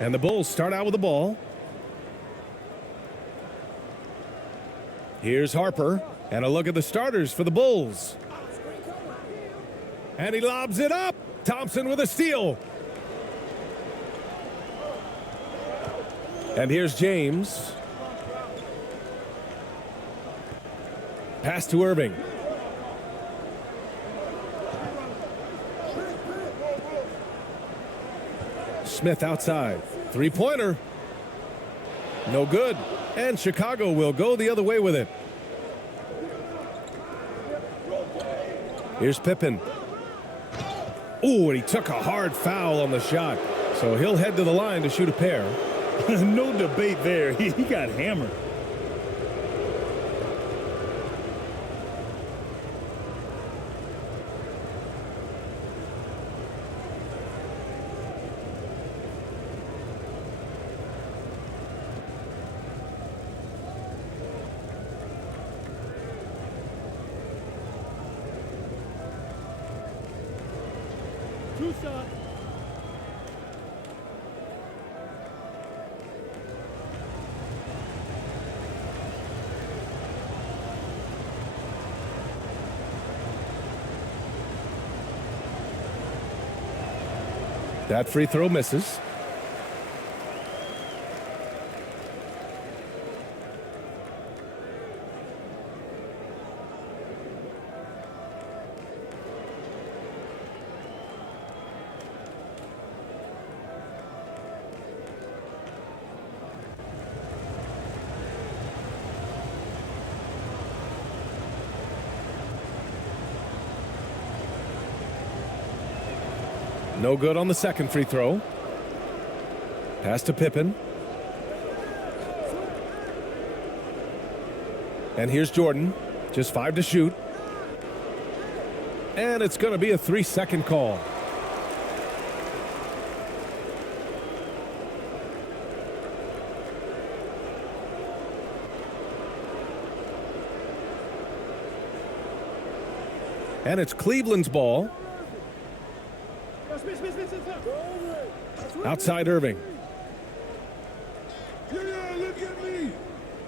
And the Bulls start out with the ball. Here's Harper. And a look at the starters for the Bulls. And he lobs it up. Thompson with a steal. And here's James. Pass to Irving. Smith outside. Three-pointer. No good. And Chicago will go the other way with it. Here's Pippen. Ooh, and he took a hard foul on the shot. So he'll head to the line to shoot a pair. No debate there. He got hammered. Two shots. That free throw misses. No good on the second free throw. Pass to Pippen. And here's Jordan. Just 5 to shoot. And it's going to be a 3-second call. And it's Cleveland's ball. Outside Irving.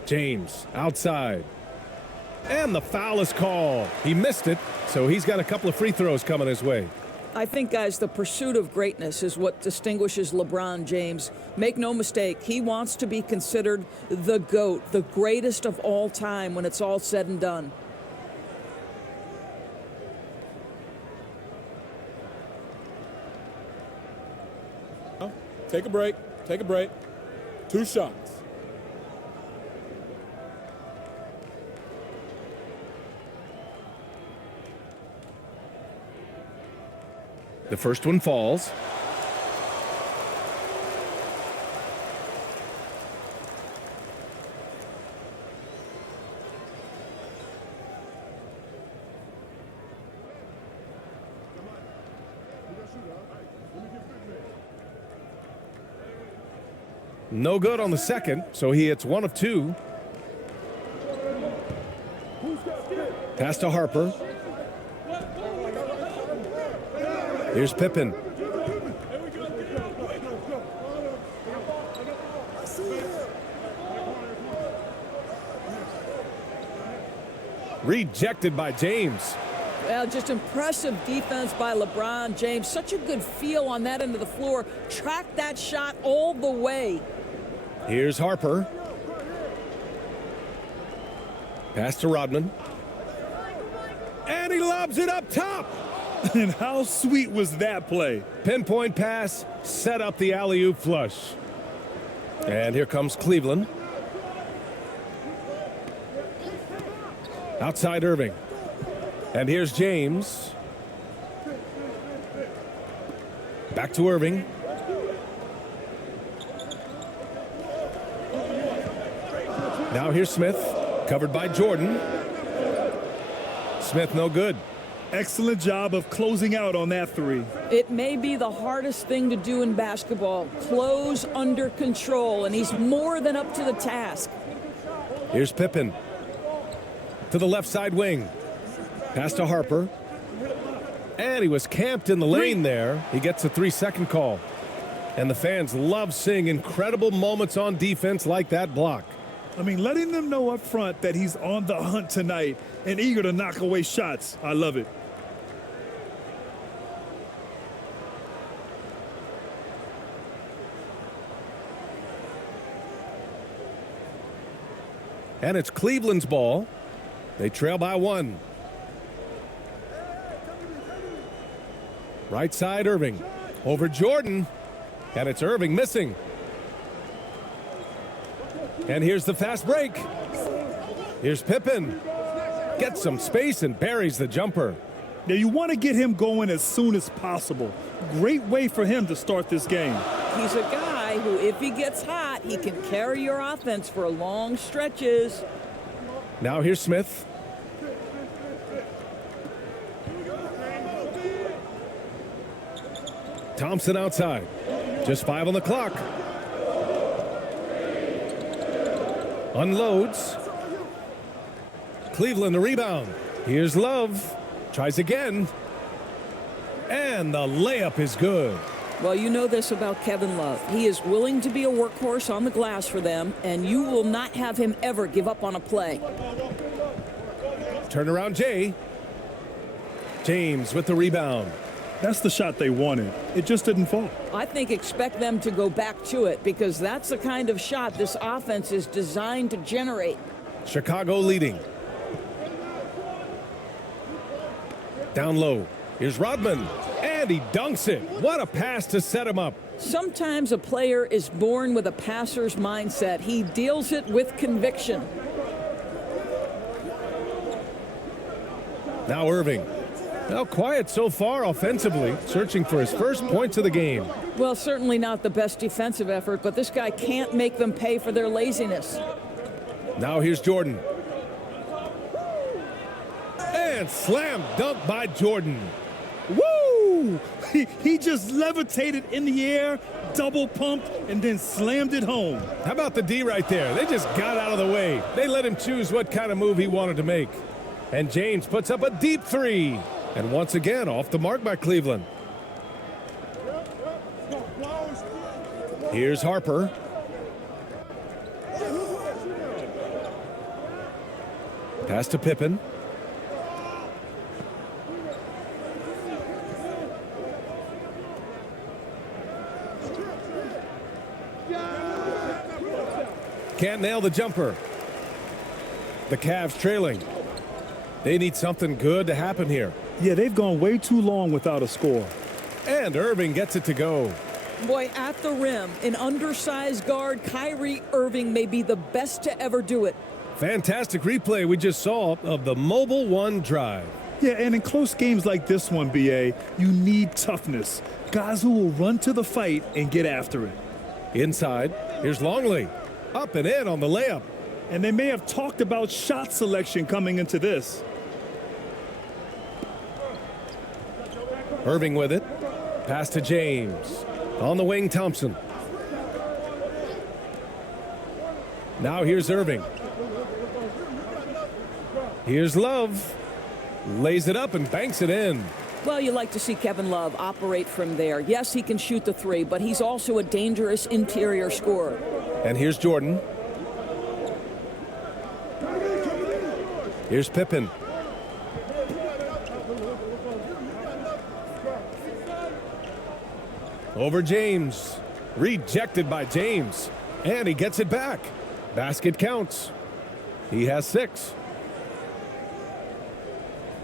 James outside. And the foul is called. He missed it, so he's got a couple of free throws coming his way. I think, guys, the pursuit of greatness is what distinguishes LeBron James. Make no mistake, he wants to be considered the GOAT, the greatest of all time when it's all said and done. Take a break. Take a break. 2 shots. The first one falls. No good on the second, so he hits 1 of 2. Pass to Harper. Here's Pippen. Rejected by James. Well, just impressive defense by LeBron James. Such a good feel on that end of the floor. Track that shot all the way. Here's Harper. Pass to Rodman. And he lobs it up top. And how sweet was that play? Pinpoint pass, set up the alley-oop flush. And here comes Cleveland. Outside Irving. And here's James. Back to Irving. Now here's Smith, covered by Jordan. Smith no good. Excellent job of closing out on that 3. It may be the hardest thing to do in basketball. Close under control, and he's more than up to the task. Here's Pippen. To the left side wing. Pass to Harper. And he was camped in the lane there. He gets a 3-second call. And the fans love seeing incredible moments on defense like that block. I mean, letting them know up front that he's on the hunt tonight and eager to knock away shots. I love it. And it's Cleveland's ball. They trail by 1. Right side, Irving. Over Jordan. And it's Irving missing. And here's the fast break. Here's Pippen. Gets some space and buries the jumper. Now, you want to get him going as soon as possible. Great way for him to start this game. He's a guy who, if he gets hot, he can carry your offense for long stretches. Now here's Smith. Thompson outside. Just 5 on the clock. Unloads. Cleveland the rebound. Here's Love. Tries again. And the layup is good. Well, you know this about Kevin Love. He is willing to be a workhorse on the glass for them, and you will not have him ever give up on a play. Turnaround Jay. James with the rebound. That's the shot they wanted. It just didn't fall. I think expect them to go back to it because that's the kind of shot this offense is designed to generate. Chicago leading. Down low. Here's Rodman. And he dunks it. What a pass to set him up. Sometimes a player is born with a passer's mindset. He deals it with conviction. Now Irving. Now quiet so far offensively, searching for his first points of the game. Well, certainly not the best defensive effort, but this guy can't make them pay for their laziness. Now here's Jordan. And slam dunk by Jordan. Woo! He just levitated in the air, double pumped, and then slammed it home. How about the D right there? They just got out of the way. They let him choose what kind of move he wanted to make. And James puts up a deep 3. And once again, off the mark by Cleveland. Here's Harper. Pass to Pippen. Can't nail the jumper. The Cavs trailing. They need something good to happen here. Yeah, they've gone way too long without a score. And Irving gets it to go. Boy, at the rim, an undersized guard, Kyrie Irving, may be the best to ever do it. Fantastic replay we just saw of the Mobile One drive. Yeah, and in close games like this one, BA, you need toughness. Guys who will run to the fight and get after it. Inside, here's Longley. Up and in on the layup. And they may have talked about shot selection coming into this. Irving with it. Pass to James. On the wing, Thompson. Now here's Irving. Here's Love. Lays it up and banks it in. Well, you like to see Kevin Love operate from there. Yes, he can shoot the 3, but he's also a dangerous interior scorer. And here's Jordan. Here's Pippen. Over James. Rejected by James. And he gets it back. Basket counts. He has 6.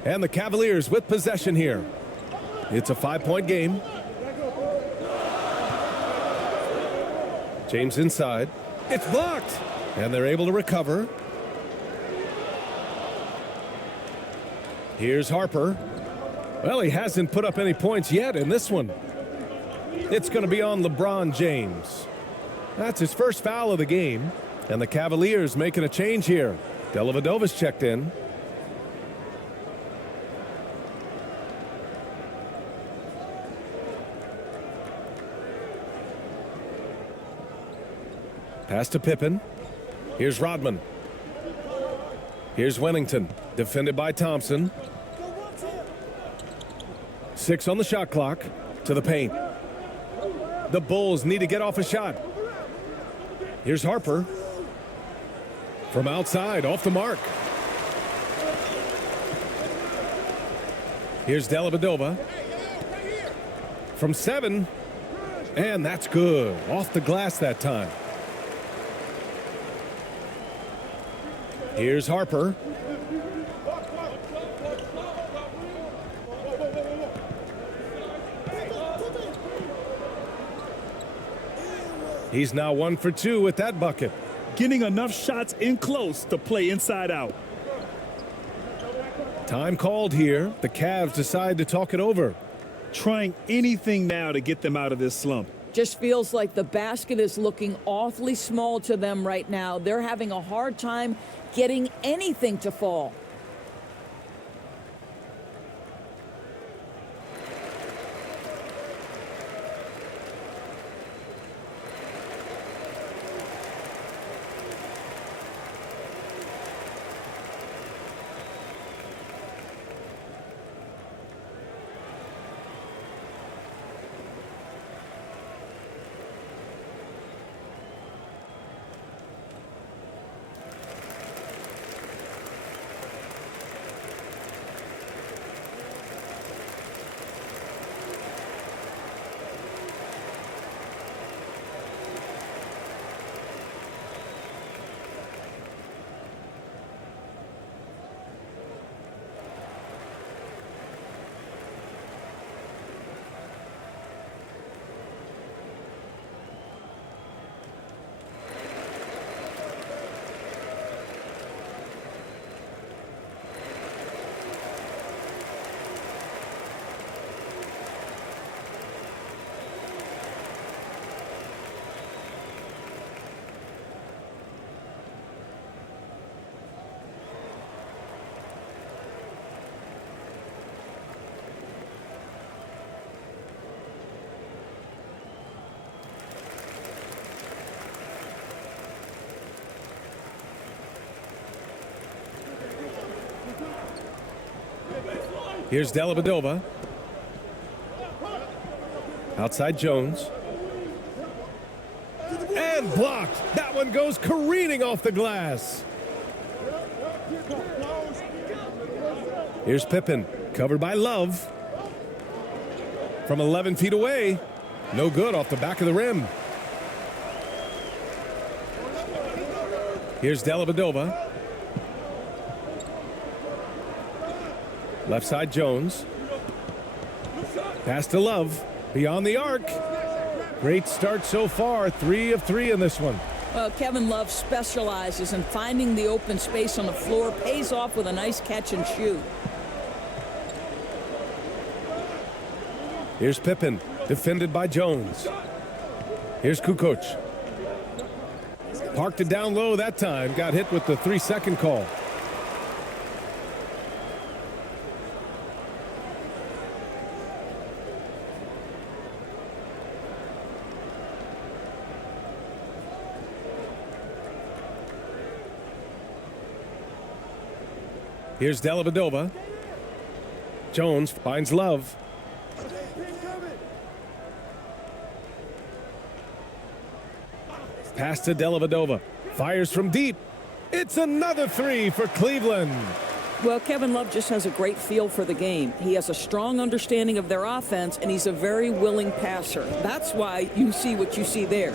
And the Cavaliers with possession here. It's a 5-point game. James inside. It's blocked. And they're able to recover. Here's Harper. Well, he hasn't put up any points yet in this one. It's going to be on LeBron James. That's his first foul of the game. And the Cavaliers making a change here. Dellavedova's checked in. Pass to Pippen. Here's Rodman. Here's Wennington. Defended by Thompson. 6 on the shot clock. To the paint. The Bulls need to get off a shot. Here's Harper. From outside, off the mark. Here's Dellavedova. From 7. And that's good. Off the glass that time. Here's Harper. He's now 1 for 2 with that bucket. Getting enough shots in close to play inside out. Time called here. The Cavs decide to talk it over. Trying anything now to get them out of this slump. Just feels like the basket is looking awfully small to them right now. They're having a hard time getting anything to fall. Here's Dellavedova. Outside Jones. And blocked. That one goes careening off the glass. Here's Pippen. Covered by Love. From 11 feet away. No good off the back of the rim. Here's Dellavedova. Left side Jones. Pass to Love. Beyond the arc. Great start so far. 3 of 3 in this one. Well, Kevin Love specializes in finding the open space on the floor. Pays off with a nice catch and shoot. Here's Pippen. Defended by Jones. Here's Kukoc. Parked it down low that time. Got hit with the 3-second call. Here's Dellavedova. Jones finds Love. Pass to Dellavedova. Fires from deep. It's another 3 for Cleveland. Well, Kevin Love just has a great feel for the game. He has a strong understanding of their offense, and he's a very willing passer. That's why you see what you see there.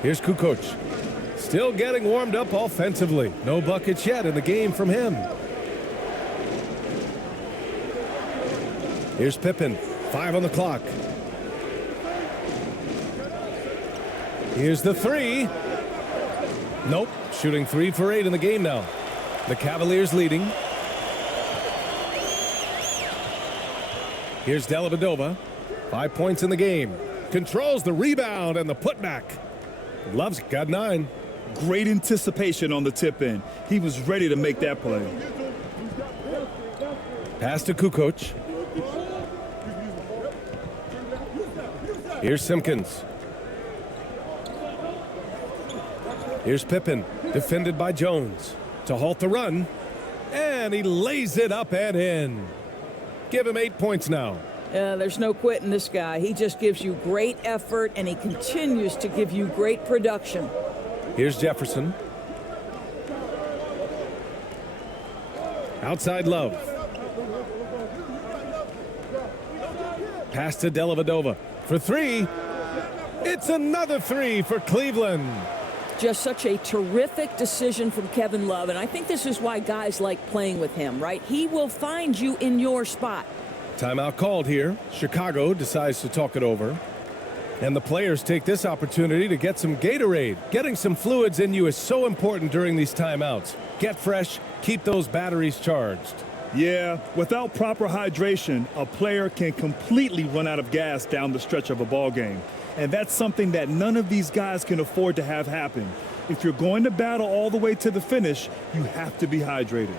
Here's Kukoc. Still getting warmed up offensively. No buckets yet in the game from him. Here's Pippen. 5 on the clock. Here's the 3. Nope. Shooting 3 for 8 in the game now. The Cavaliers leading. Here's Dellavedova. 5 points in the game. Controls the rebound and the putback. Love's got 9. Great anticipation on the tip in. He was ready to make that play. Pass to Kukoc. Here's Simpkins. Here's Pippen, defended by Jones. To halt the run. And he lays it up and in. Give him 8 points now. There's no quitting this guy. He just gives you great effort, and he continues to give you great production. Here's Jefferson. Outside Love. Pass to Dellavedova for three. It's another three for Cleveland. Just such a terrific decision from Kevin Love, and I think this is why guys like playing with him, right? He will find you in your spot. Timeout called here. Chicago decides to talk it over. And the players take this opportunity to get some Gatorade. Getting some fluids in you is so important during these timeouts. Get fresh, keep those batteries charged. Yeah, without proper hydration, a player can completely run out of gas down the stretch of a ball game. And that's something that none of these guys can afford to have happen. If you're going to battle all the way to the finish, you have to be hydrated.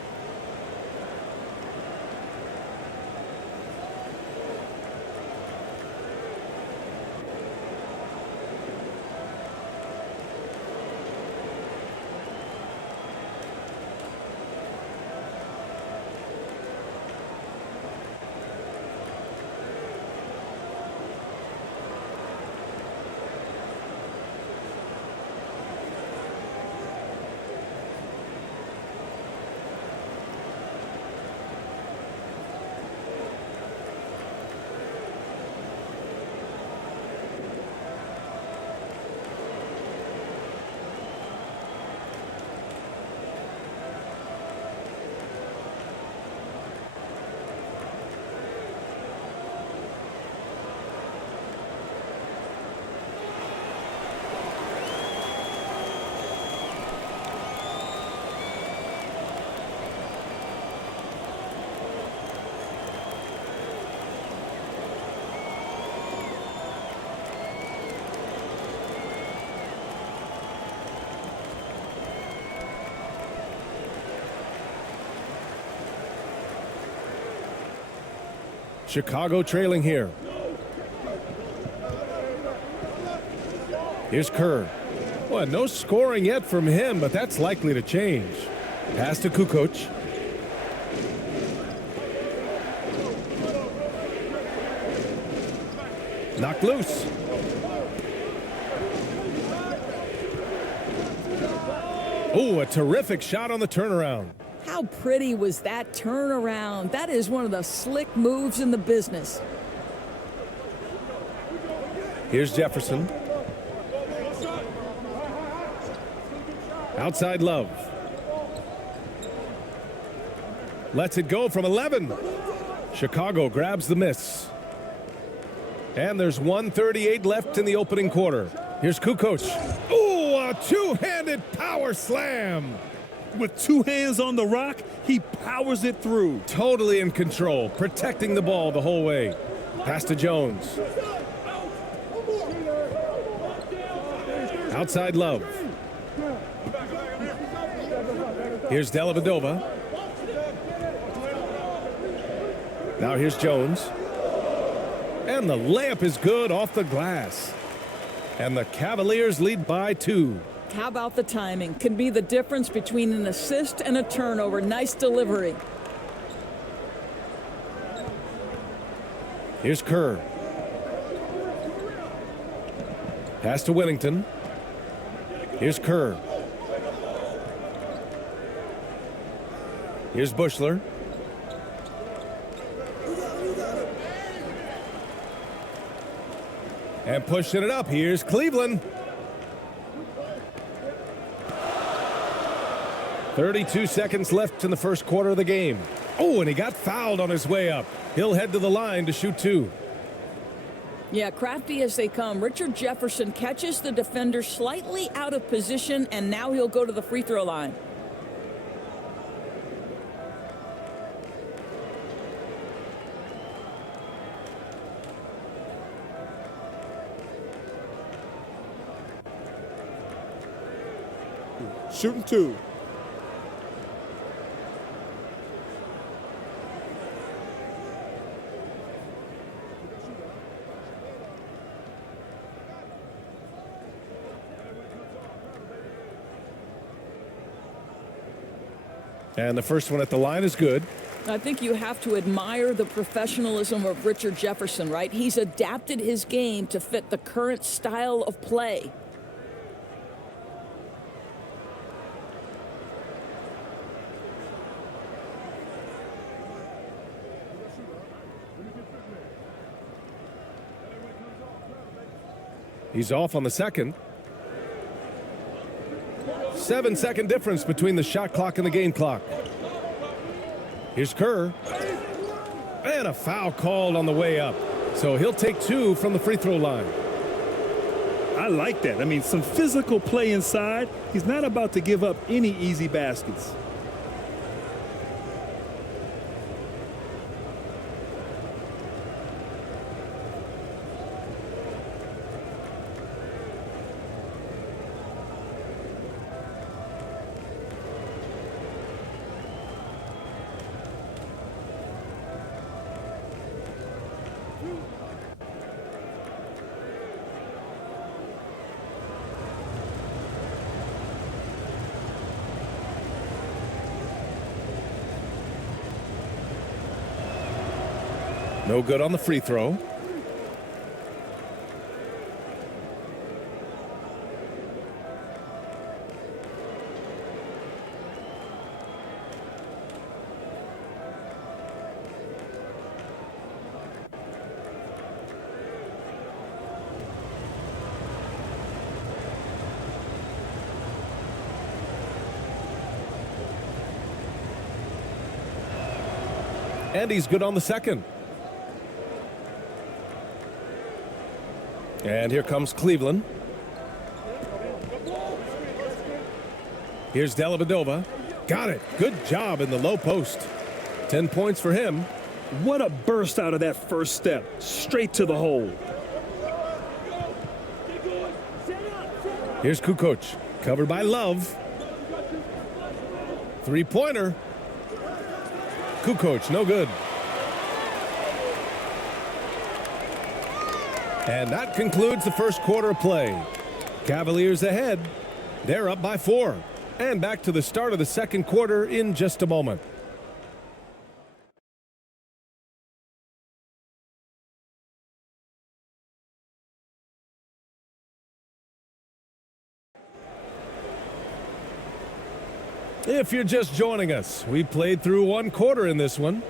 Chicago trailing here. Here's Kerr. Well, no scoring yet from him, but that's likely to change. Pass to Kukoc. Knocked loose. Oh, a terrific shot on the turnaround. How pretty was that turnaround? That is one of the slick moves in the business. Here's Jefferson. Outside Love. Lets it go from 11. Chicago grabs the miss. And there's 1:38 left in the opening quarter. Here's Kukoc. Oh, a two-handed power slam. With two hands on the rock, he powers it through. Totally in control, protecting the ball the whole way. Pass to Jones. Outside Love. Here's Dellavedova. Now here's Jones. And the layup is good off the glass. And the Cavaliers lead by 2. How about the timing? Can be the difference between an assist and a turnover. Nice delivery. Here's Kerr. Pass to Whittington. Here's Kerr. Here's Bushler. And pushing it up, here's Cleveland. 32 seconds left in the first quarter of the game. Oh, and he got fouled on his way up. He'll head to the line to shoot 2. Yeah, crafty as they come. Richard Jefferson catches the defender slightly out of position, and now he'll go to the free throw line. Shooting 2. And the first one at the line is good. I think you have to admire the professionalism of Richard Jefferson, right? He's adapted his game to fit the current style of play. He's off on the second. 7-second difference between the shot clock and the game clock. Here's Kerr. And a foul called on the way up. So he'll take 2 from the free throw line. I like that. I mean, some physical play inside. He's not about to give up any easy baskets. No good on the free throw. And he's good on the second. And here comes Cleveland. Here's Dellavedova. Got it. Good job in the low post. 10 points for him. What a burst out of that first step. Straight to the hole. Here's Kukoc. Covered by Love. Three-pointer. Kukoc, no good. And that concludes the first quarter of play. Cavaliers ahead. They're up by 4. And back to the start of the second quarter in just a moment. If you're just joining us, we played through one quarter in this one.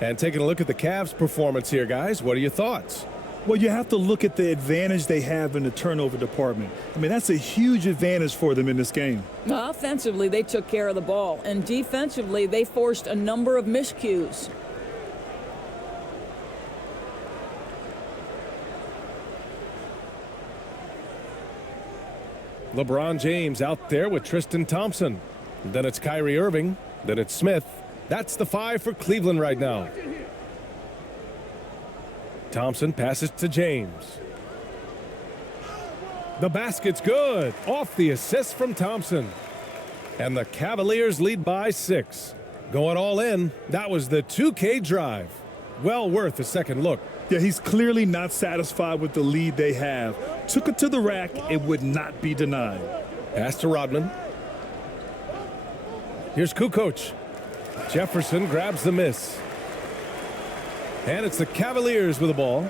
And taking a look at the Cavs' performance here, guys, what are your thoughts? Well, you have to look at the advantage they have in the turnover department. I mean, that's a huge advantage for them in this game. Offensively, they took care of the ball. And defensively, they forced a number of miscues. LeBron James out there with Tristan Thompson. Then it's Kyrie Irving. Then it's Smith. That's the 5 for Cleveland right now. Thompson passes to James. The basket's good. Off the assist from Thompson. And the Cavaliers lead by 6. Going all in. That was the 2K drive. Well worth a second look. Yeah, he's clearly not satisfied with the lead they have. Took it to the rack. It would not be denied. Pass to Rodman. Here's Kukoc. Jefferson grabs the miss. And it's the Cavaliers with the ball.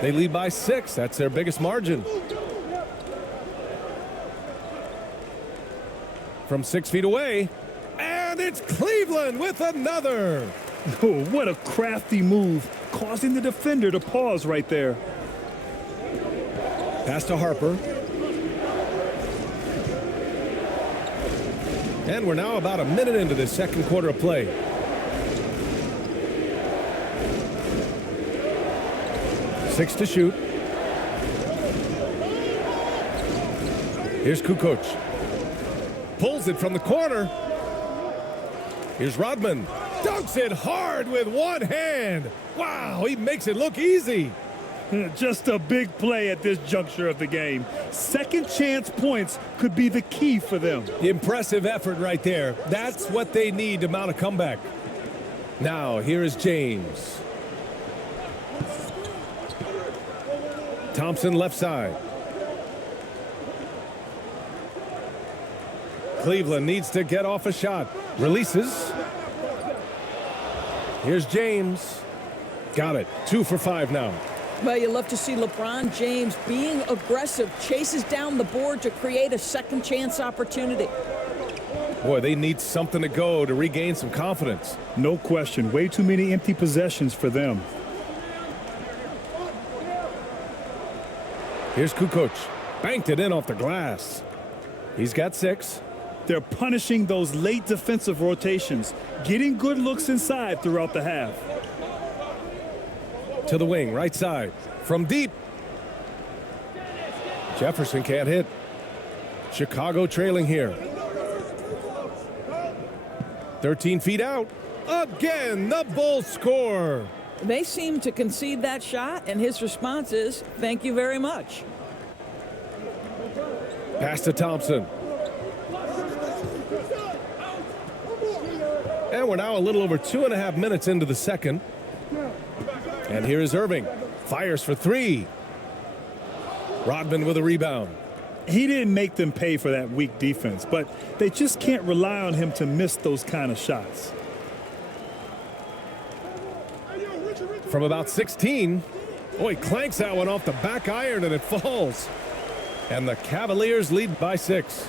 They lead by 6. That's their biggest margin. From 6 feet away. And it's Cleveland with another. Oh, what a crafty move, causing the defender to pause right there. Pass to Harper. And we're now about a minute into this second quarter of play. Six to shoot. Here's Kukoc. Pulls it from the corner. Here's Rodman. Dunks it hard with one hand. Wow, he makes it look easy. Just a big play at this juncture of the game. Second chance points could be the key for them. Impressive effort right there. That's what they need to mount a comeback. Now, here is James. Thompson left side. Cleveland needs to get off a shot. Releases. Here's James. Got it. 2 for 5 now. Well, you love to see LeBron James being aggressive, chases down the board to create a second chance opportunity. Boy, they need something to go to regain some confidence. No question. Way too many empty possessions for them. Here's Kukoc. Banked it in off the glass. He's got 6. They're punishing those late defensive rotations, getting good looks inside throughout the half. To the wing, right side. From deep. Jefferson can't hit. Chicago trailing here. 13 feet out. Again, the Bulls score. They seem to concede that shot, and his response is, thank you very much. Pass to Thompson. And we're now a little over 2.5 minutes into the second. And here is Irving. Fires for 3. Rodman with a rebound. He didn't make them pay for that weak defense, but they just can't rely on him to miss those kind of shots. From about 16. Oh, he clanks that one off the back iron and it falls. And the Cavaliers lead by 6.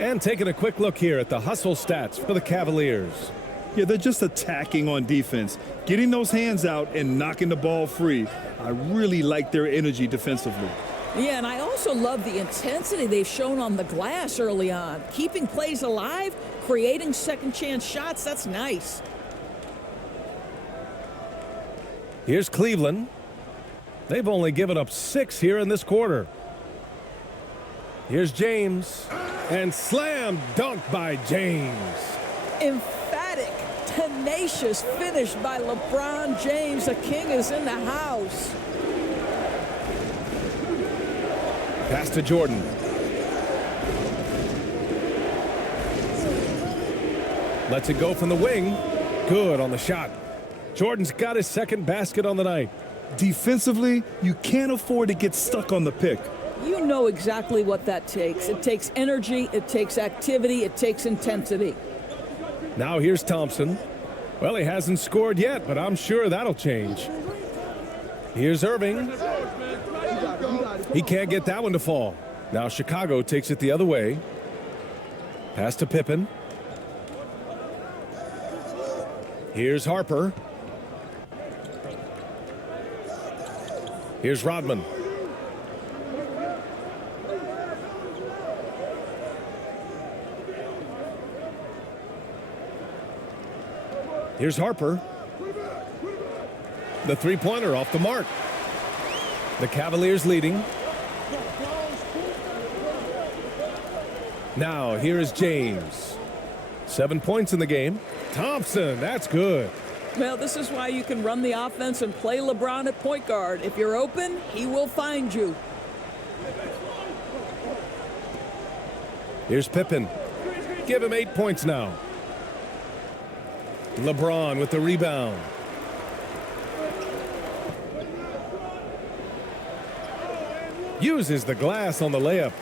And taking a quick look here at the hustle stats for the Cavaliers. Yeah, they're just attacking on defense, getting those hands out and knocking the ball free. I really like their energy defensively. Yeah, and I also love the intensity they've shown on the glass early on. Keeping plays alive, creating second chance shots, that's nice. Here's Cleveland. They've only given up 6 here in this quarter. Here's James. And slam dunk by James. Emphatic, tenacious finish by LeBron James. The king is in the house. Pass to Jordan. Lets it go from the wing. Good on the shot. Jordan's got his second basket on the night. Defensively, you can't afford to get stuck on the pick. You know exactly what that takes. It takes energy, it takes activity, it takes intensity. Now here's Thompson. Well, he hasn't scored yet, but I'm sure that'll change. Here's Irving. He can't get that one to fall. Now Chicago takes it the other way. Pass to Pippen. Here's Harper. Here's Rodman. Here's Harper. The three-pointer off the mark. The Cavaliers leading. Now here is James. 7 points in the game. Thompson, that's good. Well, this is why you can run the offense and play LeBron at point guard. If you're open, he will find you. Here's Pippen. Give him 8 points now. LeBron with the rebound. Uses the glass on the layup.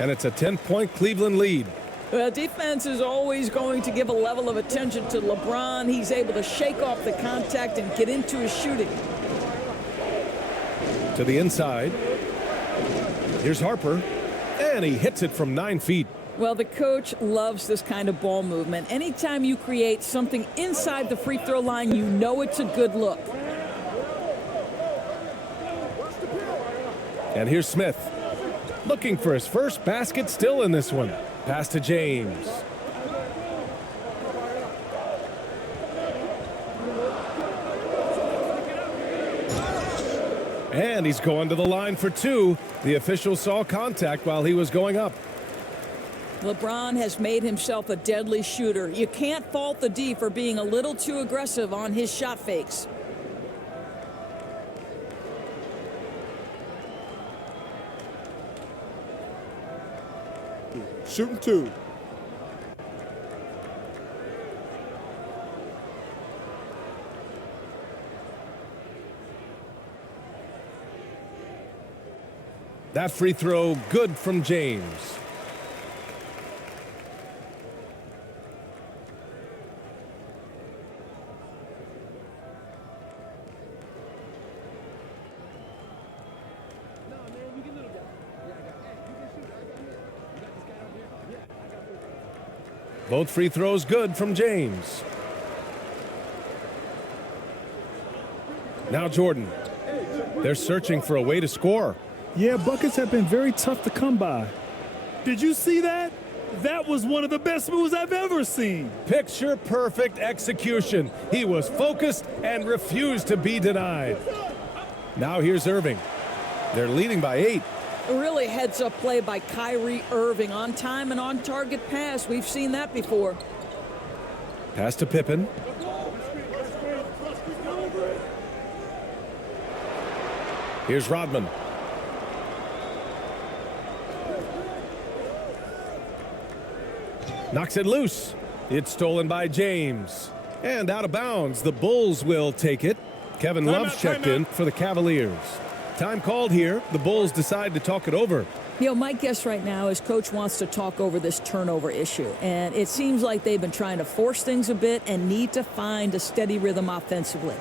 And it's a 10-point Cleveland lead. Well, defense is always going to give a level of attention to LeBron. He's able to shake off the contact and get into his shooting. To the inside. Here's Harper. And he hits it from 9 feet. Well, the coach loves this kind of ball movement. Anytime you create something inside the free throw line, you know it's a good look. And here's Smith. Looking for his first basket still in this one. Pass to James. And he's going to the line for 2. The official saw contact while he was going up. LeBron has made himself a deadly shooter. You can't fault the D for being a little too aggressive on his shot fakes. Shooting 2. That free throw good from James. Both free throws good from James. Now Jordan. They're searching for a way to score. Yeah, buckets have been very tough to come by. Did you see that? That was one of the best moves I've ever seen. Picture perfect execution. He was focused and refused to be denied. Now here's Irving. They're leading by 8. Really heads-up play by Kyrie Irving. On time and on target pass. We've seen that before. Pass to Pippen. Here's Rodman. Knocks it loose. It's stolen by James. And out of bounds. The Bulls will take it. Kevin Love's checked in for the Cavaliers. Time called here. The Bulls decide to talk it over. You know, my guess right now is Coach wants to talk over this turnover issue. And it seems like they've been trying to force things a bit and need to find a steady rhythm offensively.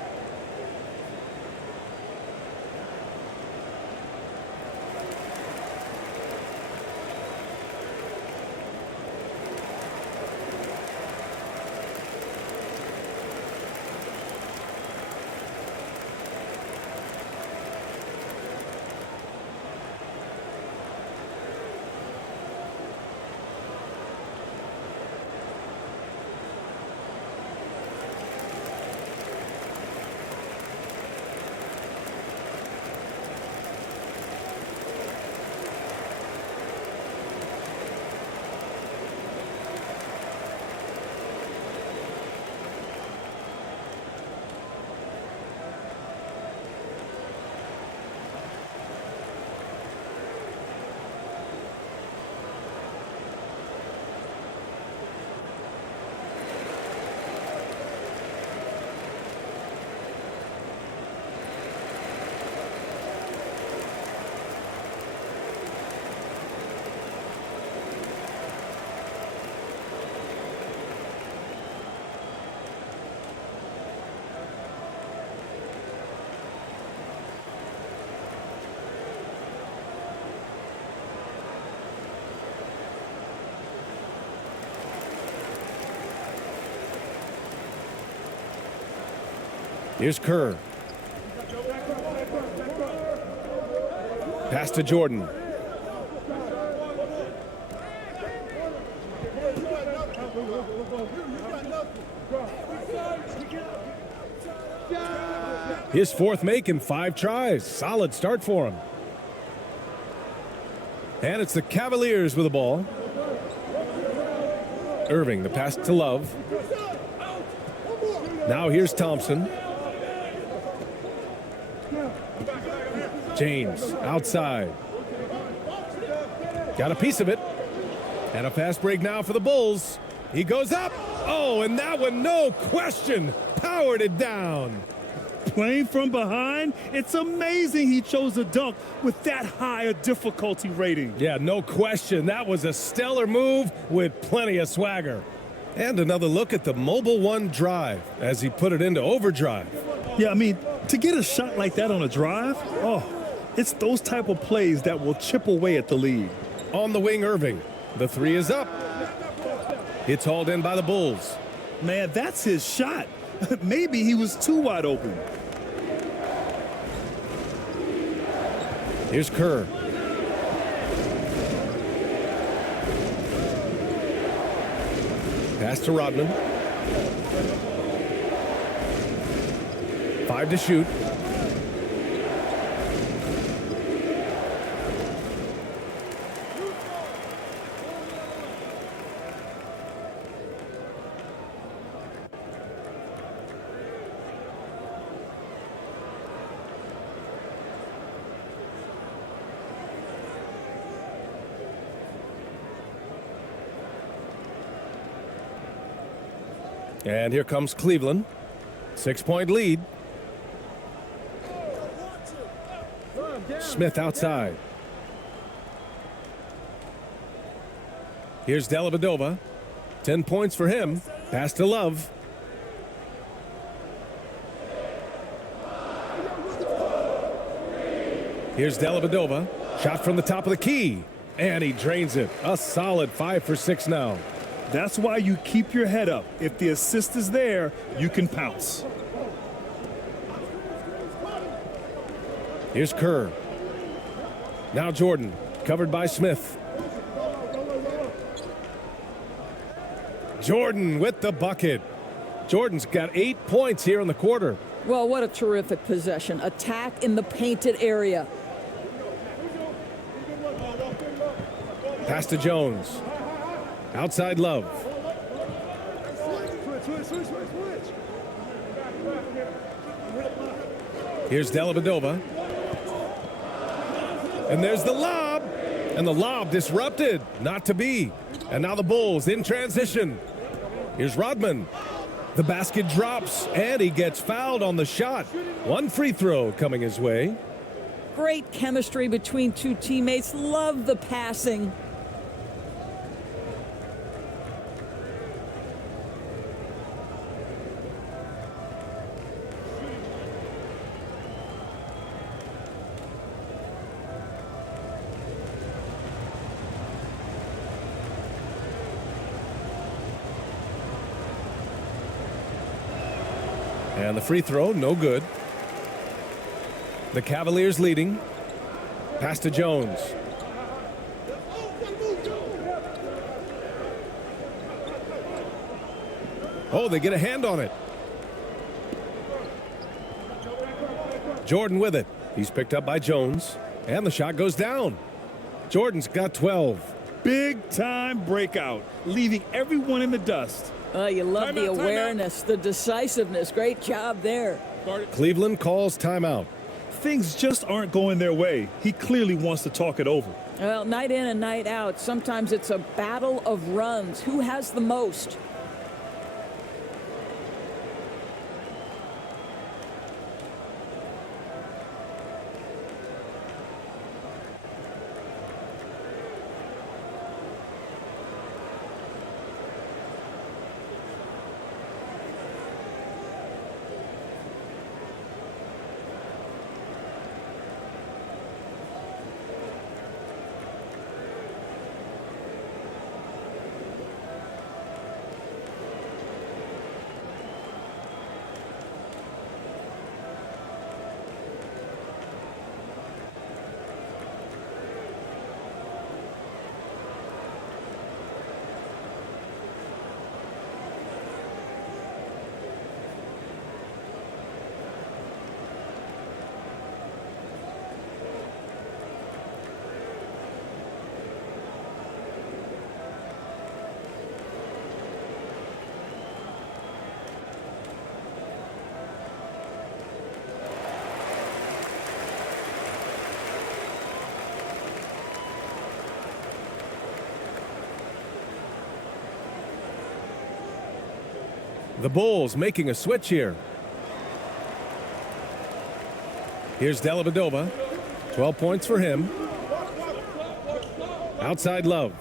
Here's Kerr. Pass to Jordan. His fourth make in 5 tries. Solid start for him. And it's the Cavaliers with the ball. Irving, the pass to Love. Now here's Thompson. James outside. Got a piece of it. And a fast break now for the Bulls. He goes up. Oh, and that one, no question, powered it down. Playing from behind, it's amazing he chose a dunk with that high a difficulty rating. Yeah, no question. That was a stellar move with plenty of swagger. And another look at the Mobile One drive as he put it into overdrive. Yeah, I mean, to get a shot like that on a drive, oh, it's those type of plays that will chip away at the lead. On the wing, Irving. The 3 is up. It's hauled in by the Bulls. Man, that's his shot. Maybe he was too wide open. Here's Kerr. Pass to Rodman. 5 to shoot. And here comes Cleveland. 6-point lead. Smith outside. Here's Dellavedova. 10 points for him. Pass to Love. Here's Dellavedova. Shot from the top of the key. And he drains it. A solid 5 for 6 now. That's why you keep your head up. If the assist is there, you can pounce. Here's Kerr. Now Jordan, covered by Smith. Jordan with the bucket. Jordan's got 8 points here in the quarter. Well, what a terrific possession. Attack in the painted area. Pass to Jones. Outside Love. Here's Dellavedova. And there's the lob. And the lob disrupted. Not to be. And now the Bulls in transition. Here's Rodman. The basket drops, and he gets fouled on the shot. One free throw coming his way. Great chemistry between two teammates. Love the passing. And the free throw, no good. The Cavaliers leading. Pass to Jones. Oh, they get a hand on it. Jordan with it. He's picked up by Jones. And the shot goes down. Jordan's got 12. Big time breakout, leaving everyone in the dust. You love the awareness, the decisiveness. Great job there. Cleveland calls timeout. Things just aren't going their way. He clearly wants to talk it over. Well, night in and night out, sometimes it's a battle of runs. Who has the most? The Bulls making a switch here. Here's Dellavedova. 12 points for him. Outside Love.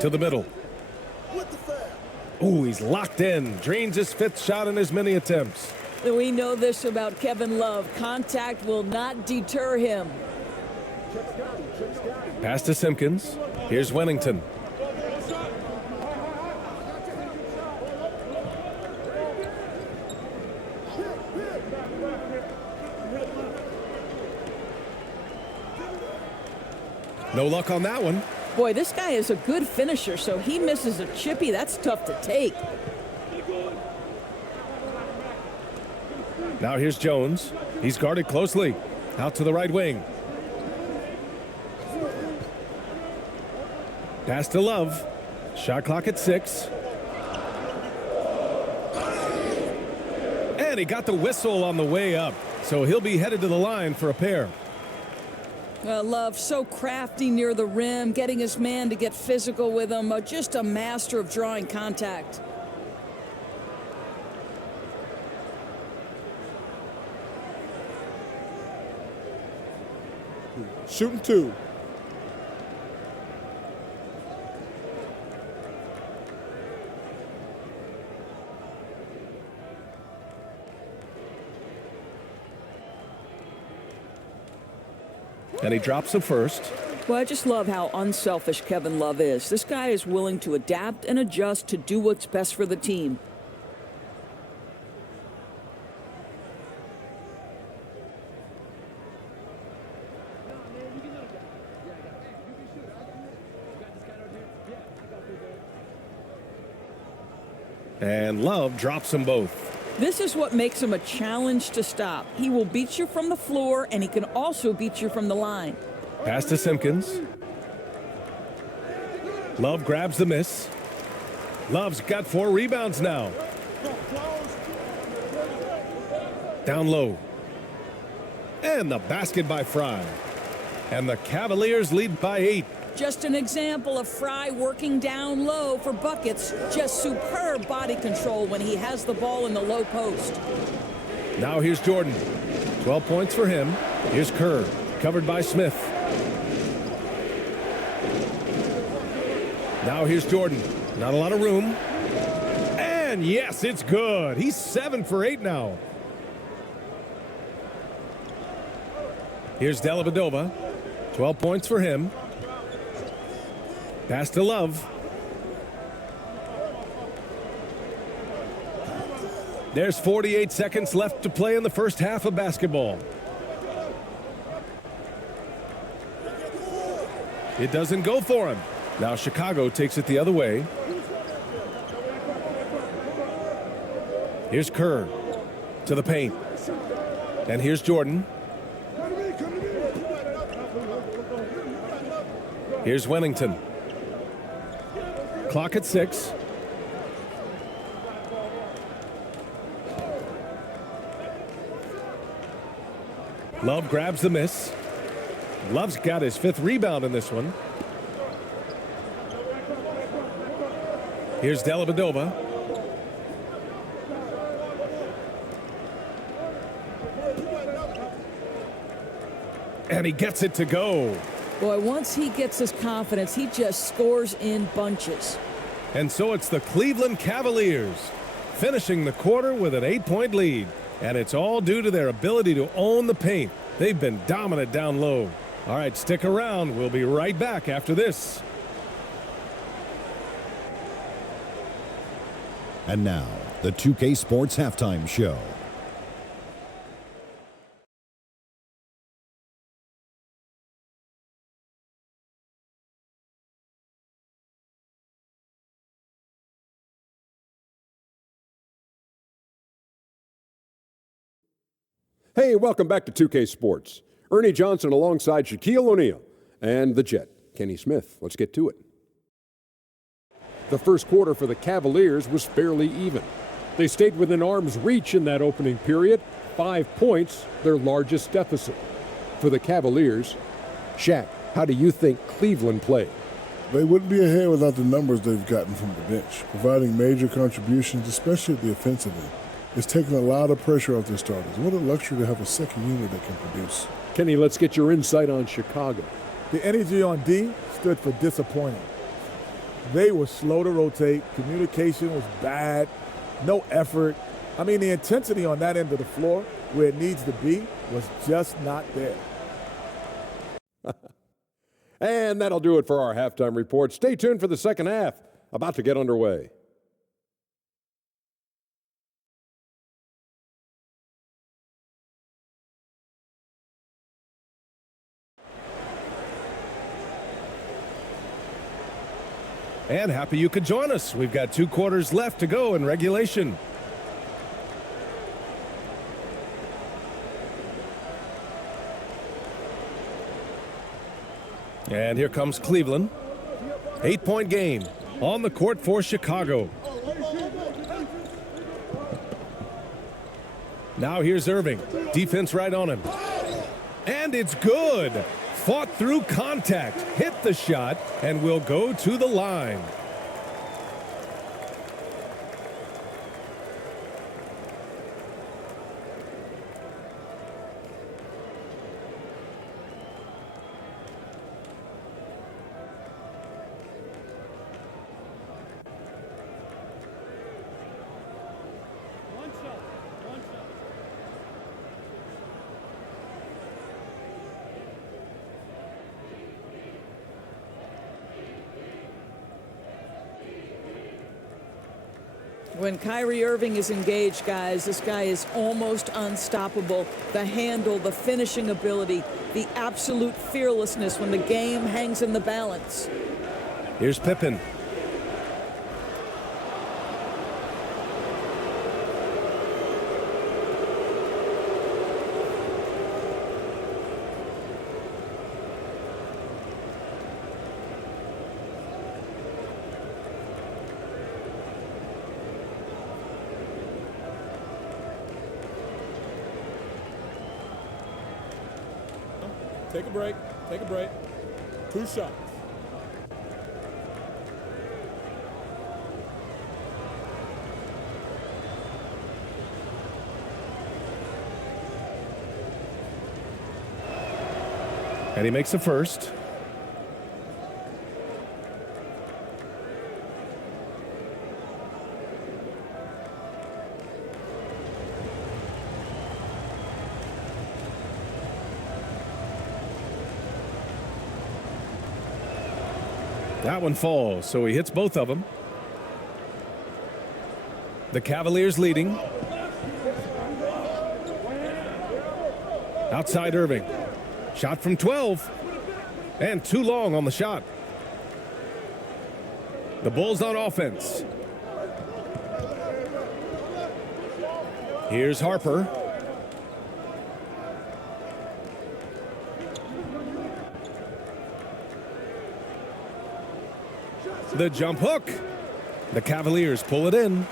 To the middle. Oh, he's locked in. Drains his 5th shot in as many attempts. We know this about Kevin Love. Contact will not deter him. Pass to Simpkins. Here's Wennington. No luck on that one. Boy, this guy is a good finisher, so he misses a chippy. That's tough to take. Now here's Jones. He's guarded closely. Out to the right wing. Pass to Love. Shot clock at 6. And he got the whistle on the way up. So he'll be headed to the line for a pair. Love, so crafty near the rim, getting his man to get physical with him. Just a master of drawing contact. Shooting 2. And he drops the first. Well, I just love how unselfish Kevin Love is. This guy is willing to adapt and adjust to do what's best for the team. And Love drops them both. This is what makes him a challenge to stop. He will beat you from the floor, and he can also beat you from the line. Pass to Simpkins. Love grabs the miss. Love's got 4 rebounds now. Down low. And the basket by Fxaa. And the Cavaliers lead by 8. Just an example of Fxaa working down low for buckets. Just superb body control when he has the ball in the low post. Now here's Jordan. 12 points for him. Here's Kerr, covered by Smith. Now here's Jordan. Not a lot of room. And yes, it's good. He's 7 for 8 now. Here's Dellavedova. 12 points for him. Pass to Love. There's 48 seconds left to play in the first half of basketball. It doesn't go for him. Now Chicago takes it the other way. Here's Kerr to the paint. And here's Jordan. Here's Wellington. Clock at 6. Love grabs the miss. Love's got his 5th rebound in this one. Here's Dellavedova. And he gets it to go. Boy, once he gets his confidence, he just scores in bunches. And so it's the Cleveland Cavaliers finishing the quarter with an 8-point lead. And it's all due to their ability to own the paint. They've been dominant down low. All right, stick around. We'll be right back after this. And now, the 2K Sports Halftime Show. Hey, welcome back to 2K Sports. Ernie Johnson alongside Shaquille O'Neal and the Jet, Kenny Smith. Let's get to it. The first quarter for the Cavaliers was fairly even. They stayed within arm's reach in that opening period. 5 points, their largest deficit. For the Cavaliers, Shaq, how do you think Cleveland played? They wouldn't be ahead without the numbers they've gotten from the bench, providing major contributions, especially at the offensive end. It's taken a lot of pressure off their starters. What a luxury to have a second unit that can produce. Kenny, let's get your insight on Chicago. The energy on D stood for disappointing. They were slow to rotate. Communication was bad. No effort. I mean, the intensity on that end of the floor, where it needs to be, was just not there. And that'll do it for our halftime report. Stay tuned for the second half, about to get underway. And happy you could join us. We've got 2 quarters left to go in regulation. And here comes Cleveland. 8-point game on the court for Chicago. Now here's Irving. Defense right on him. And it's good. Fought through contact, hit the shot, and will go to the line. When Kyrie Irving is engaged, guys, this guy is almost unstoppable. The handle, the finishing ability, the absolute fearlessness when the game hangs in the balance. Here's Pippen. Take a break. Take a break. 2 shots. And he makes the first. That one falls, so he hits both of them. The Cavaliers leading. Outside Irving. Shot from 12. And too long on the shot. The Bulls on offense. Here's Harper. The jump hook. The Cavaliers pull it in.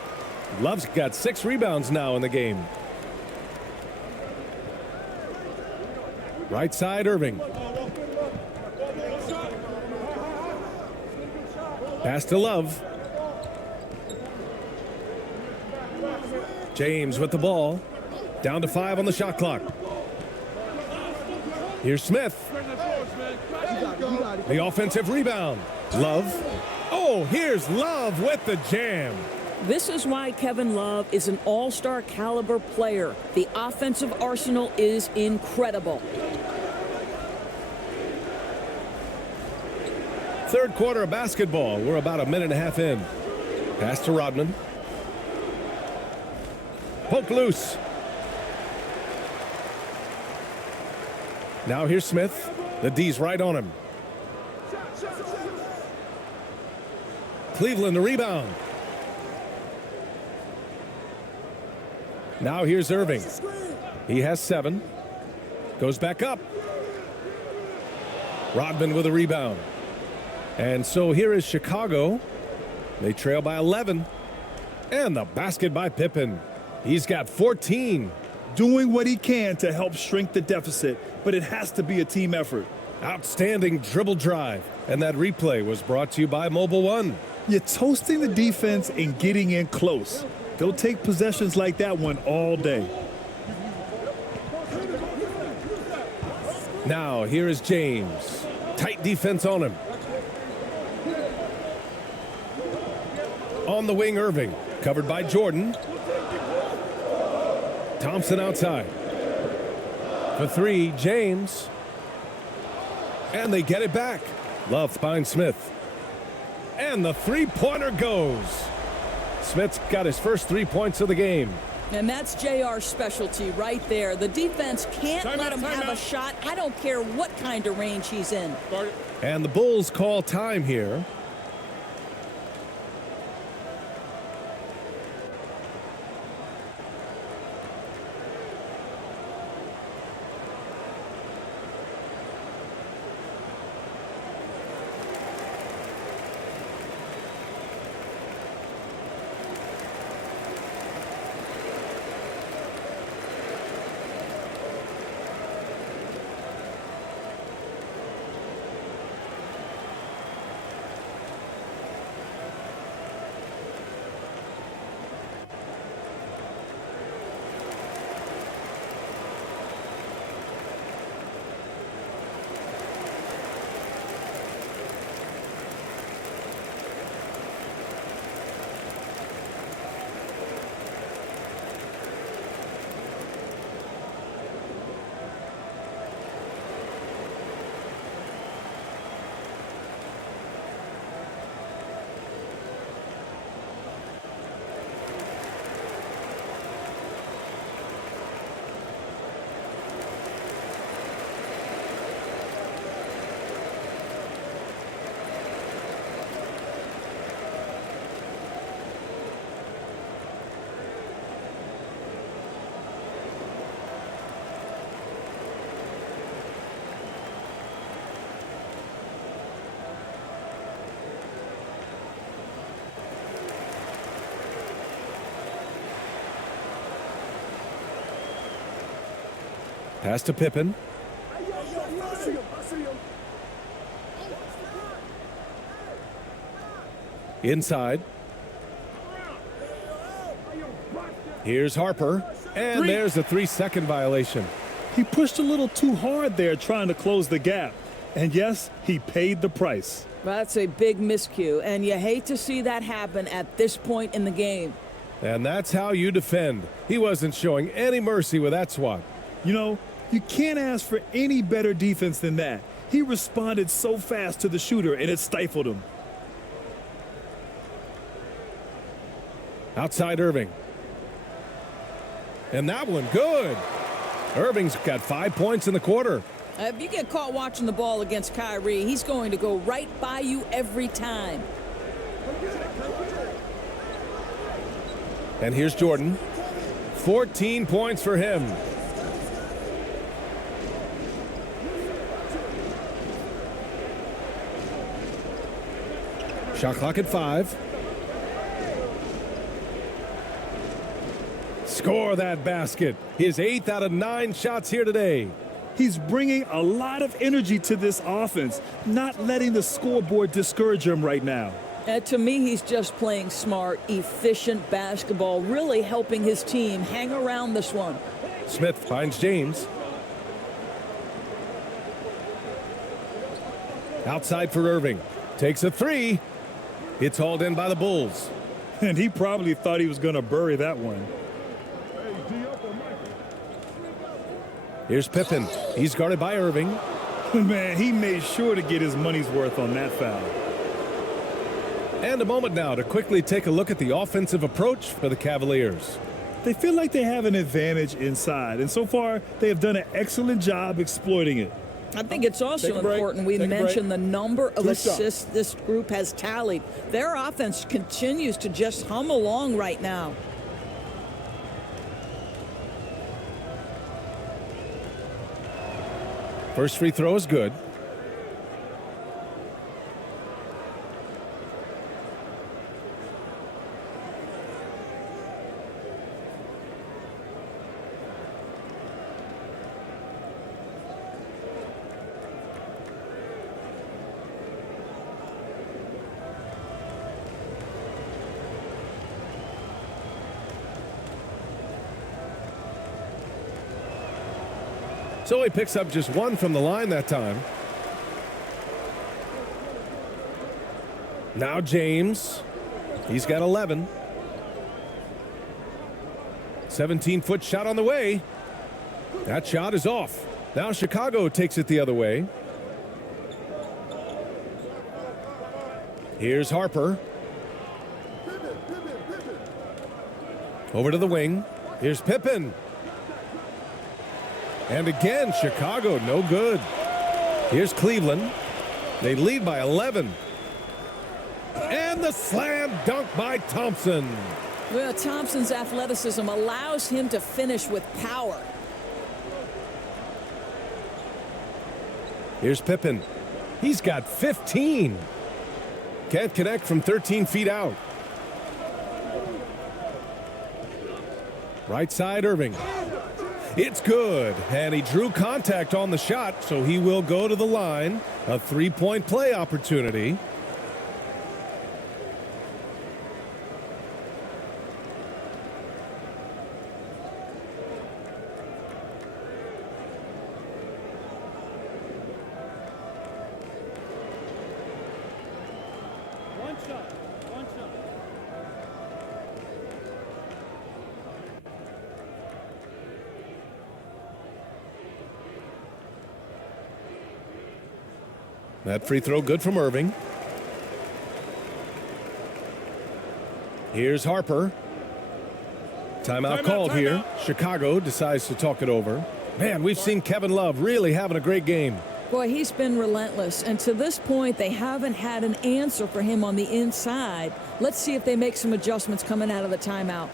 Love's got 6 rebounds now in the game. Right side, Irving. Pass to Love. James with the ball. Down to 5 on the shot clock. Here's Smith. The offensive rebound. Love. Oh, here's Love with the jam. This is why Kevin Love is an all-star caliber player. The offensive arsenal is incredible. Third quarter of basketball. We're about a minute and a half in. Pass to Rodman. Poke loose. Now here's Smith. The D's right on him. Cleveland the rebound. Now here's Irving. He has 7. Goes back up. Rodman with a rebound. And so here is Chicago. They trail by 11. And the basket by Pippen. He's got 14. Doing what he can to help shrink the deficit, but it has to be a team effort. Outstanding dribble drive. And that replay was brought to you by Mobile One. You're toasting the defense and getting in close. They'll take possessions like that one all day. Now here is James. Tight defense on him. On the wing, Irving. Covered by Jordan. Thompson outside. For 3, James. And they get it back. Love finds Smith. And the three-pointer goes. Smith's got his first 3 points of the game. And that's JR's specialty right there. The defense can't let him have a shot. I don't care what kind of range he's in. And the Bulls call time here. Pass to Pippen. Inside. Here's Harper. And there's a 3-second violation. He pushed a little too hard there trying to close the gap. And yes, he paid the price. That's a big miscue, and you hate to see that happen at this point in the game. And that's how you defend. He wasn't showing any mercy with that swat. You know, you can't ask for any better defense than that. He responded so fast to the shooter, and it stifled him. Outside Irving. And that one, good. Irving's got 5 points in the quarter. If you get caught watching the ball against Kyrie, he's going to go right by you every time. And here's Jordan. 14 points for him. Shot clock at 5. Score that basket. His 8th out of 9 shots here today. He's bringing a lot of energy to this offense, not letting the scoreboard discourage him right now. To me, he's just playing smart, efficient basketball, really helping his team hang around this one. Smith finds James. Outside for Irving. Takes a 3. It's hauled in by the Bulls. And he probably thought he was going to bury that one. Here's Pippen. He's guarded by Irving. Man, he made sure to get his money's worth on that foul. And a moment now to quickly take a look at the offensive approach for the Cavaliers. They feel like they have an advantage inside, and so far they have done an excellent job exploiting it. I think it's also important we mention the number of assists this group has tallied. Their offense continues to just hum along right now. First free throw is good. So he picks up just 1 from the line that time. Now James. He's got 11. 17-foot shot on the way. That shot is off. Now Chicago takes it the other way. Here's Harper. Over to the wing. Here's Pippen. And again, Chicago, no good. Here's Cleveland. They lead by 11. And the slam dunk by Thompson. Well, Thompson's athleticism allows him to finish with power. Here's Pippen. He's got 15. Can't connect from 13 feet out. Right side, Irving. It's good, and he drew contact on the shot, so he will go to the line. A 3-point play opportunity. One shot. That free throw good from Irving. Here's Harper. Timeout called here. Chicago decides to talk it over. Man, we've seen Kevin Love really having a great game. Boy, he's been relentless, and to this point, they haven't had an answer for him on the inside. Let's see if they make some adjustments coming out of the timeout.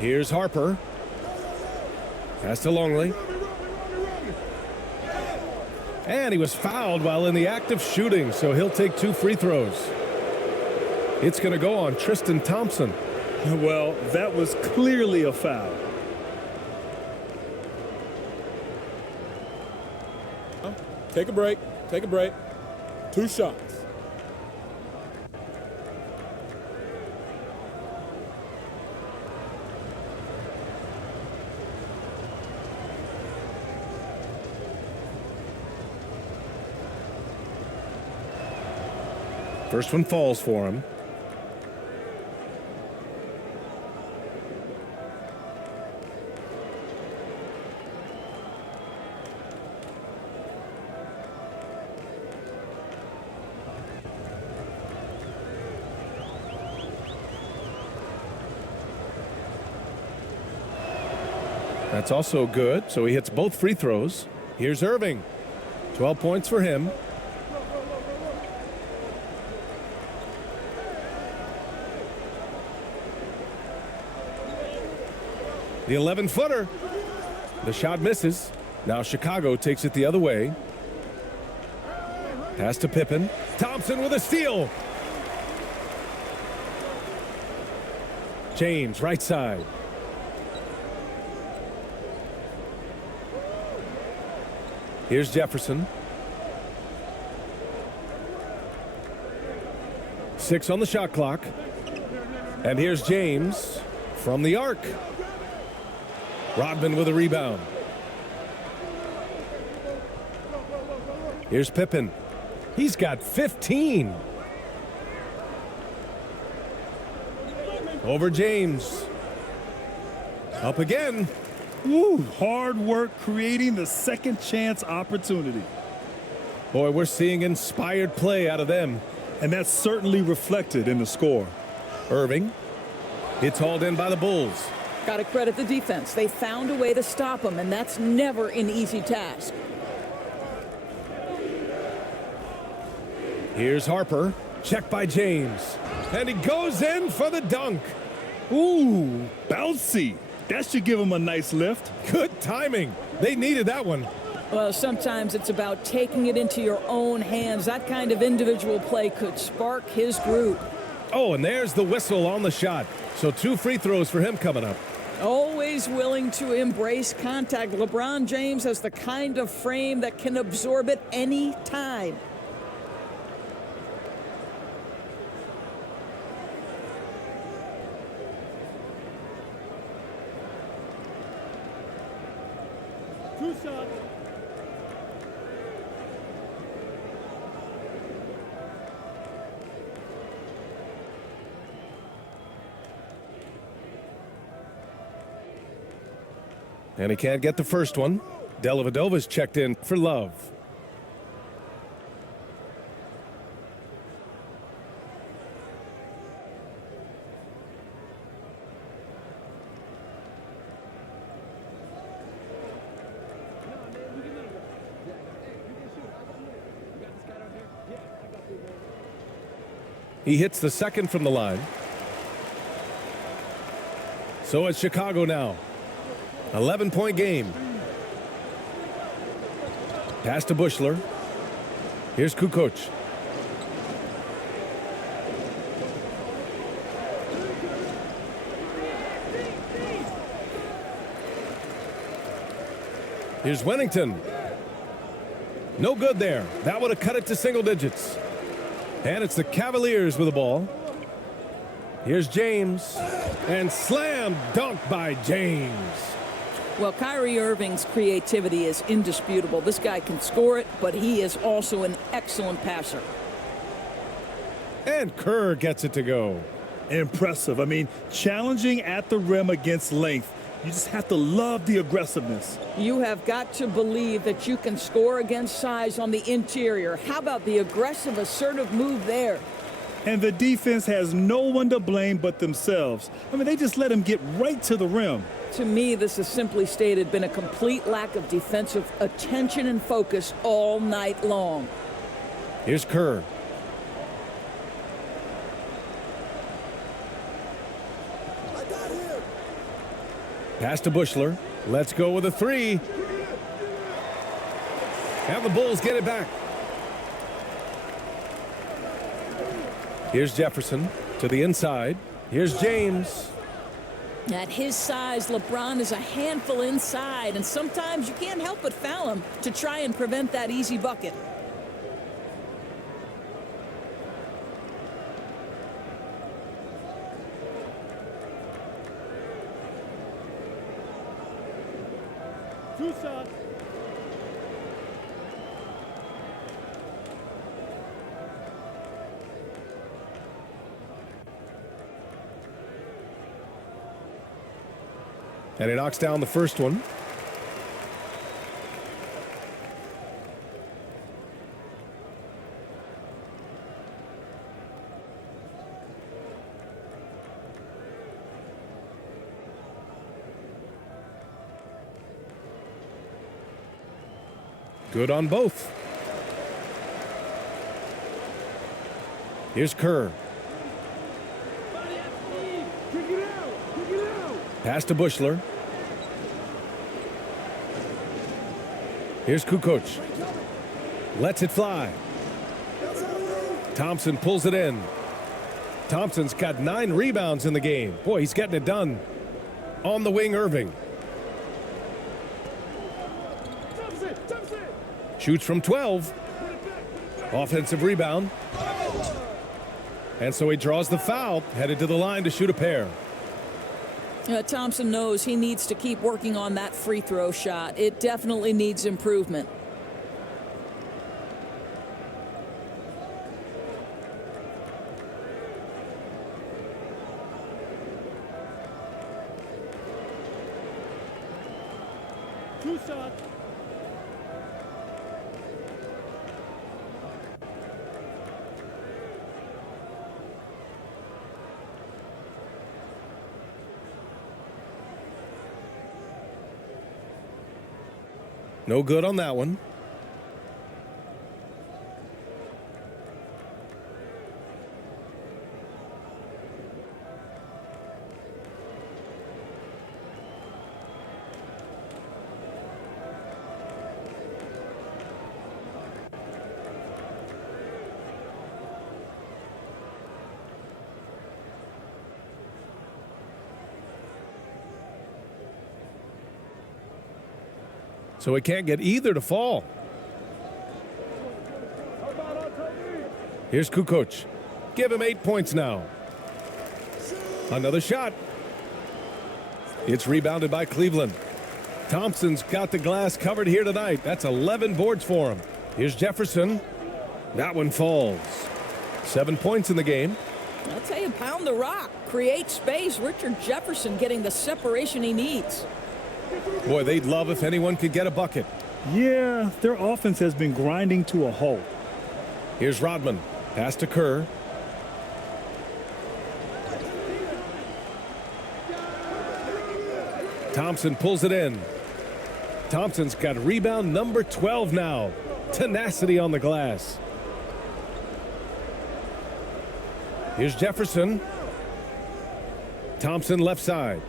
Here's Harper. Pass to Longley. And he was fouled while in the act of shooting, so he'll take 2 free throws. It's going to go on Tristan Thompson. Well, that was clearly a foul. Take a break. Take a break. 2 shots. First one falls for him. That's also good, so he hits both free throws. Here's Irving. 12 points for him. The 11-footer. The shot misses. Now Chicago takes it the other way. Pass to Pippen. Thompson with a steal. James, right side. Here's Jefferson. 6 on the shot clock. And here's James from the arc. Rodman with a rebound. Here's Pippen. He's got 15. Over James. Up again. Woo, hard work creating the second chance opportunity. Boy, we're seeing inspired play out of them. And that's certainly reflected in the score. Irving. It's hauled in by the Bulls. Got to credit the defense. They found a way to stop him, and that's never an easy task. Here's Harper. Check by James. And he goes in for the dunk. Ooh, bouncy. That should give him a nice lift. Good timing. They needed that one. Well, sometimes it's about taking it into your own hands. That kind of individual play could spark his group. Oh, and there's the whistle on the shot. So 2 free throws for him coming up. Always willing to embrace contact. LeBron James has the kind of frame that can absorb it any time. Two shots. And he can't get the first one. Dellavedova's checked in for Love. He hits the second from the line. So it's Chicago now. 11-point game. Pass to Bushler. Here's Kukoc. Here's Wennington. No good there. That would have cut it to single digits. And it's the Cavaliers with the ball. Here's James. And slam dunk by James. Well, Kyrie Irving's creativity is indisputable. This guy can score it, but he is also an excellent passer. And Kerr gets it to go. Impressive. I mean, challenging at the rim against length. You just have to love the aggressiveness. You have got to believe that you can score against size on the interior. How about the aggressive, assertive move there? And the defense has no one to blame but themselves. I mean, they just let him get right to the rim. To me, this has simply stated been a complete lack of defensive attention and focus all night long. Here's Kerr. Pass to Bushler. Let's go with a three. And the Bulls get it back. Here's Jefferson to the inside. Here's James. At his size, LeBron is a handful inside, and sometimes you can't help but foul him to try and prevent that easy bucket. Two shots. And he knocks down the first one. Good on both. Here's Kerr. Pass to Bushler. Here's Kukoc. Lets it fly. Thompson pulls it in. Thompson's got 9 rebounds in the game. Boy, he's getting it done. On the wing, Irving. Shoots from 12. Offensive rebound. And so he draws the foul, headed to the line to shoot a pair. Thompson knows he needs to keep working on that free throw shot. It definitely needs improvement. Two shots. No good on that one. So he can't get either to fall. Here's Kukoc. Give him 8 points now. Another shot. It's rebounded by Cleveland. Thompson's got the glass covered here tonight. That's 11 boards for him. Here's Jefferson. That one falls. 7 points in the game. I'll tell you, pound the rock. Create space. Richard Jefferson getting the separation he needs. Boy, they'd love if anyone could get a bucket. Yeah, their offense has been grinding to a halt. Here's Rodman. Pass to Kerr. Thompson pulls it in. Thompson's got rebound number 12 now. Tenacity on the glass. Here's Jefferson. Thompson left side.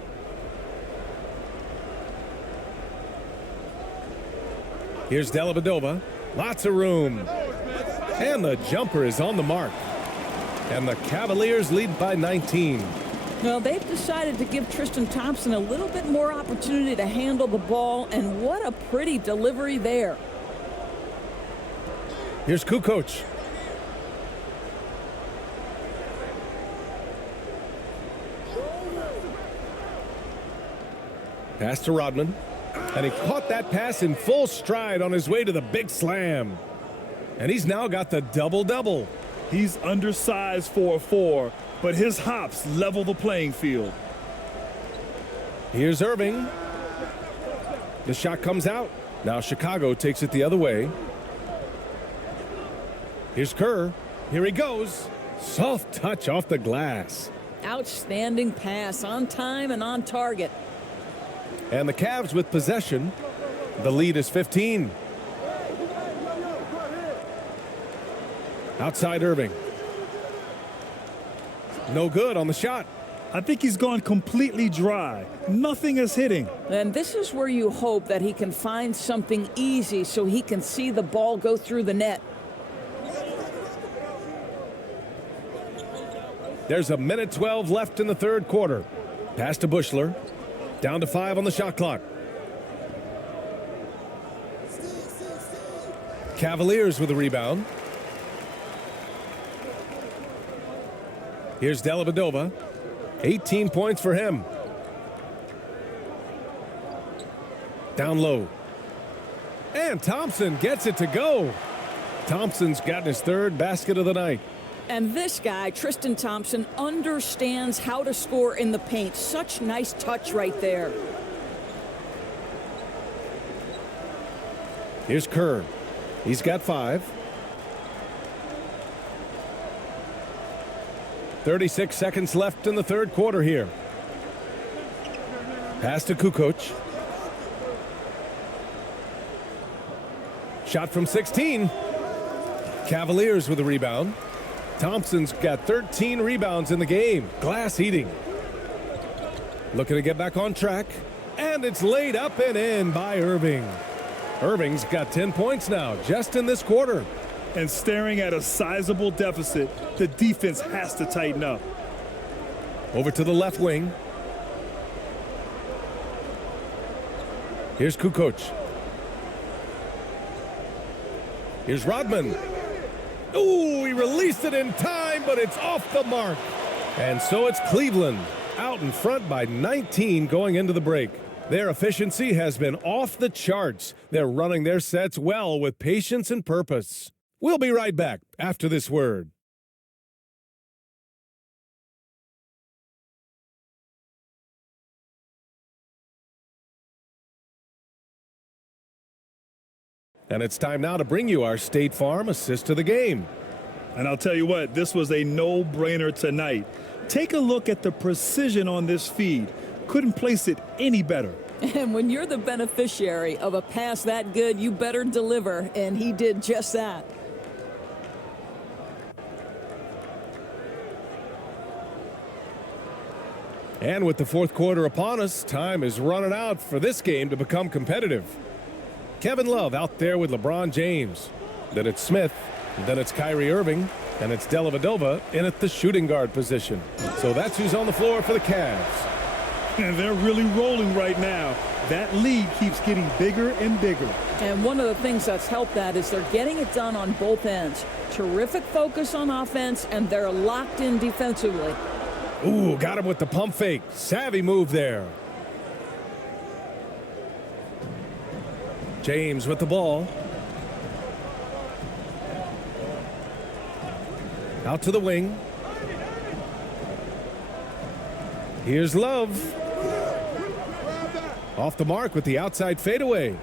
Here's Dellavedova. Lots of room. And the jumper is on the mark. And the Cavaliers lead by 19. Well, they've decided to give Tristan Thompson a little bit more opportunity to handle the ball, and what a pretty delivery there. Here's Kukoc. Pass to Rodman. And he caught that pass in full stride on his way to the big slam. And he's now got the double-double. He's undersized for a 4, but his hops level the playing field. Here's Irving. The shot comes out. Now Chicago takes it the other way. Here's Kerr. Here he goes. Soft touch off the glass. Outstanding pass, on time and on target. And the Cavs with possession. The lead is 15. Outside Irving. No good on the shot. I think he's gone completely dry. Nothing is hitting. And this is where you hope that he can find something easy so he can see the ball go through the net. There's a minute 12 left in the third quarter. Pass to Bushler. Down to 5 on the shot clock. Cavaliers with a rebound. Here's Dellavedova. 18 points for him. Down low. And Thompson gets it to go. Thompson's gotten his third basket of the night. And this guy, Tristan Thompson, understands how to score in the paint. Such nice touch right there. Here's Kerr. He's got 5. 36 seconds left in the third quarter here. Pass to Kukoc. Shot from 16. Cavaliers with a rebound. Thompson's got 13 rebounds in the game. Glass eating. Looking to get back on track. And it's laid up and in by Irving. Irving's got 10 points now, just in this quarter. And staring at a sizable deficit, the defense has to tighten up. Over to the left wing. Here's Kukoc. Here's Rodman. Ooh, he released it in time, but it's off the mark. And so it's Cleveland out in front by 19 going into the break. Their efficiency has been off the charts. They're running their sets well with patience and purpose. We'll be right back after this word. And it's time now to bring you our State Farm assist to the game. And I'll tell you what, this was a no-brainer tonight. Take a look at the precision on this feed. Couldn't place it any better. And when you're the beneficiary of a pass that good, you better deliver, and he did just that. And with the fourth quarter upon us, time is running out for this game to become competitive. Kevin Love out there with LeBron James. Then it's Smith. Then it's Kyrie Irving. And it's Dellavedova in at the shooting guard position. So that's who's on the floor for the Cavs. And they're really rolling right now. That lead keeps getting bigger and bigger. And one of the things that's helped that is they're getting it done on both ends. Terrific focus on offense, and they're locked in defensively. Ooh, got him with the pump fake. Savvy move there. James with the ball. Out to the wing. Here's Love. Off the mark with the outside fadeaway.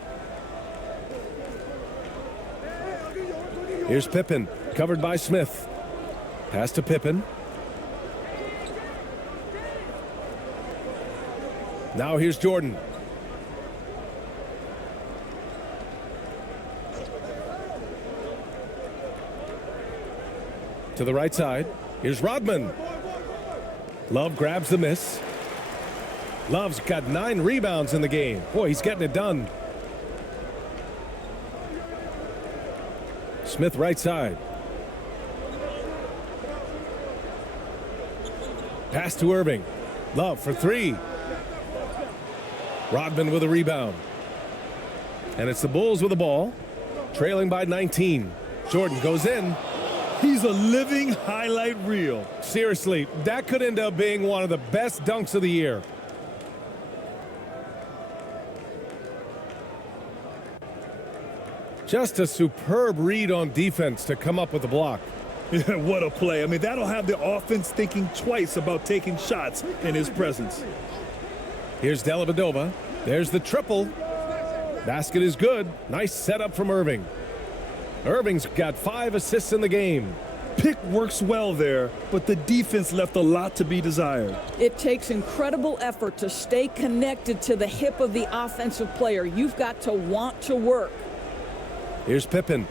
Here's Pippen, covered by Smith. Pass to Pippen. Now here's Jordan. To the right side. Here's Rodman. Love grabs the miss. Love's got 9 rebounds in the game. Boy, he's getting it done. Smith right side. Pass to Irving. Love for 3. Rodman with a rebound. And it's the Bulls with the ball, trailing by 19. Jordan goes in. He's a living highlight reel. Seriously, that could end up being one of the best dunks of the year. Just a superb read on defense to come up with the block. What a play. I mean, that'll have the offense thinking twice about taking shots in his presence. Here's Dellavedova. There's the triple. Basket is good. Nice setup from Irving. Irving's got 5 assists in the game. Pick works well there, but the defense left a lot to be desired. It takes incredible effort to stay connected to the hip of the offensive player. You've got to want to work. Here's Pippen.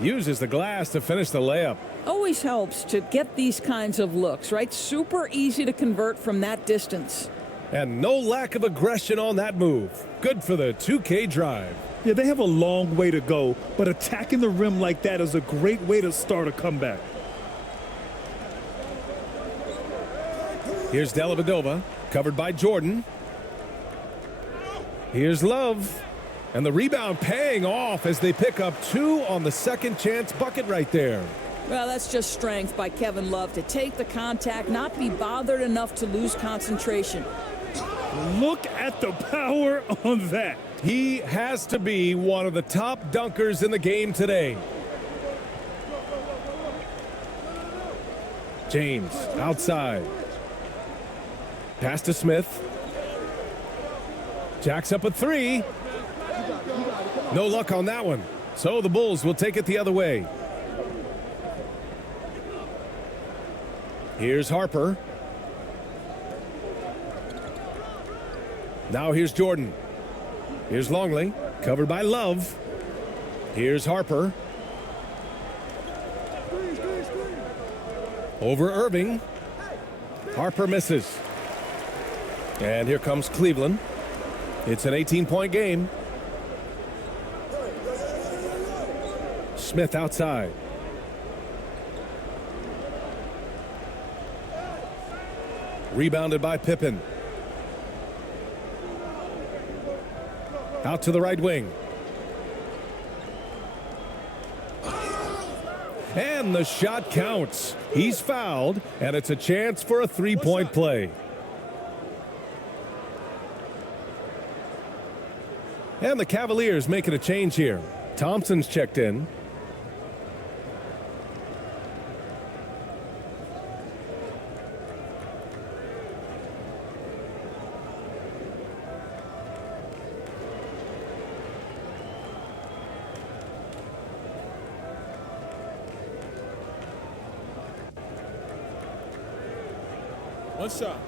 Uses the glass to finish the layup. Always helps to get these kinds of looks, right? Super easy to convert from that distance. And no lack of aggression on that move. Good for the 2K drive. Yeah, they have a long way to go, but attacking the rim like that is a great way to start a comeback. Here's Dellavedova, covered by Jordan. Here's Love. And the rebound paying off as they pick up 2 on the second chance bucket right there. Well, that's just strength by Kevin Love to take the contact, not be bothered enough to lose concentration. Look at the power on that. He has to be one of the top dunkers in the game today. James outside. Pass to Smith. Jacks up a 3. No luck on that one. So the Bulls will take it the other way. Here's Harper. Now here's Jordan. Here's Longley, covered by Love. Here's Harper. Over Irving. Harper misses. And here comes Cleveland. It's an 18-point game. Smith outside. Rebounded by Pippen. Out to the right wing. And the shot counts. He's fouled, and it's a chance for a three-point play. And the Cavaliers making a change here. Thompson's checked in. One shot.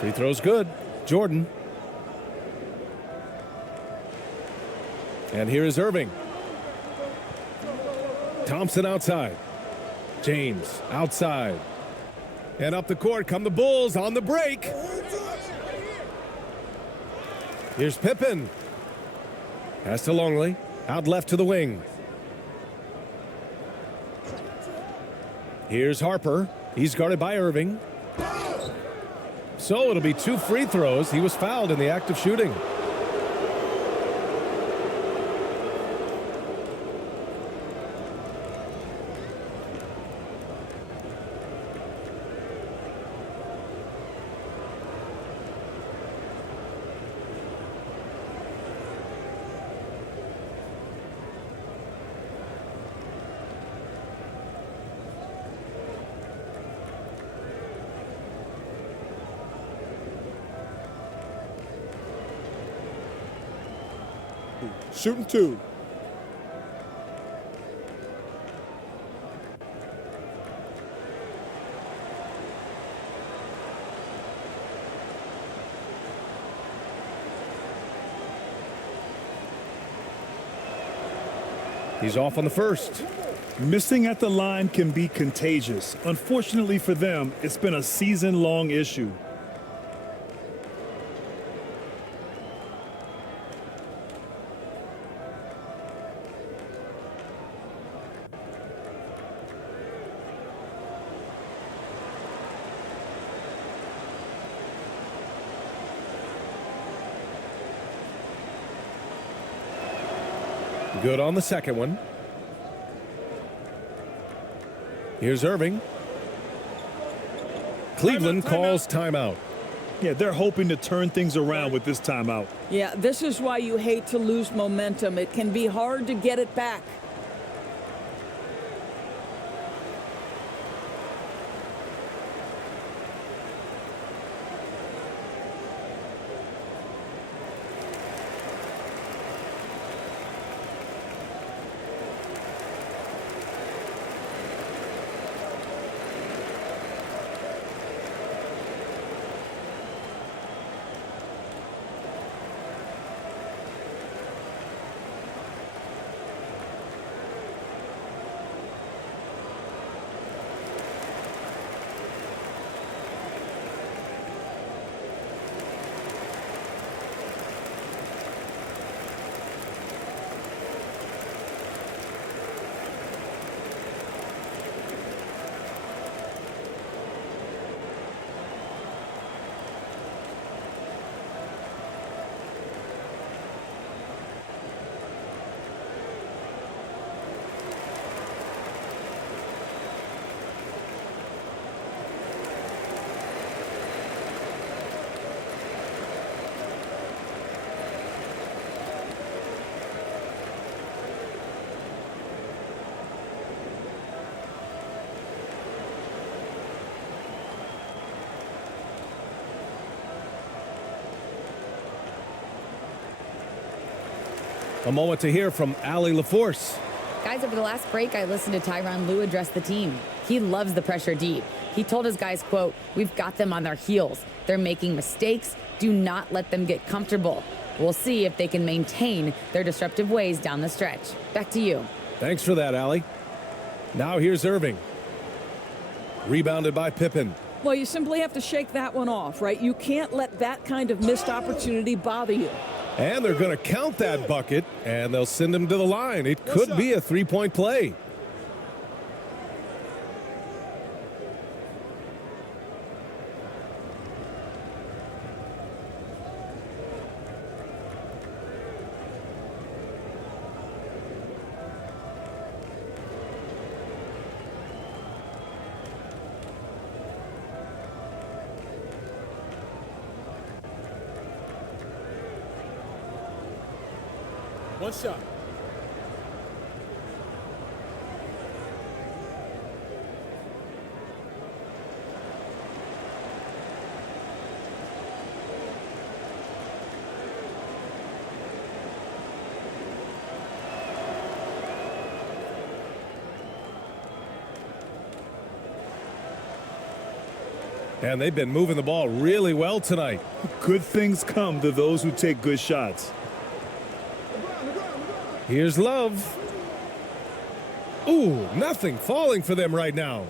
Free throw's good. Jordan. And here is Irving. Thompson outside. James outside. And up the court come the Bulls on the break. Here's Pippen. Pass to Longley. Out left to the wing. Here's Harper. He's guarded by Irving. So it'll be 2 free throws. He was fouled in the act of shooting. Shooting 2. He's off on the first. Missing at the line can be contagious. Unfortunately for them, it's been a season-long issue. Good on the second one. Here's Irving. Cleveland calls timeout. Yeah, they're hoping to turn things around with this timeout. Yeah, this is why you hate to lose momentum. It can be hard to get it back. A moment to hear from Allie LaForce. Guys, over the last break, I listened to Tyronn Lue address the team. He loves the pressure deep. He told his guys, quote, "We've got them on their heels. They're making mistakes. Do not let them get comfortable." We'll see if they can maintain their disruptive ways down the stretch. Back to you. Thanks for that, Allie. Now here's Irving. Rebounded by Pippen. Well, you simply have to shake that one off, right? You can't let that kind of missed opportunity bother you. And they're going to count that bucket, and they'll send him to the line. It could be a three-point play. One shot. And they've been moving the ball really well tonight. Good things come to those who take good shots. Here's Love. Ooh, nothing falling for them right now.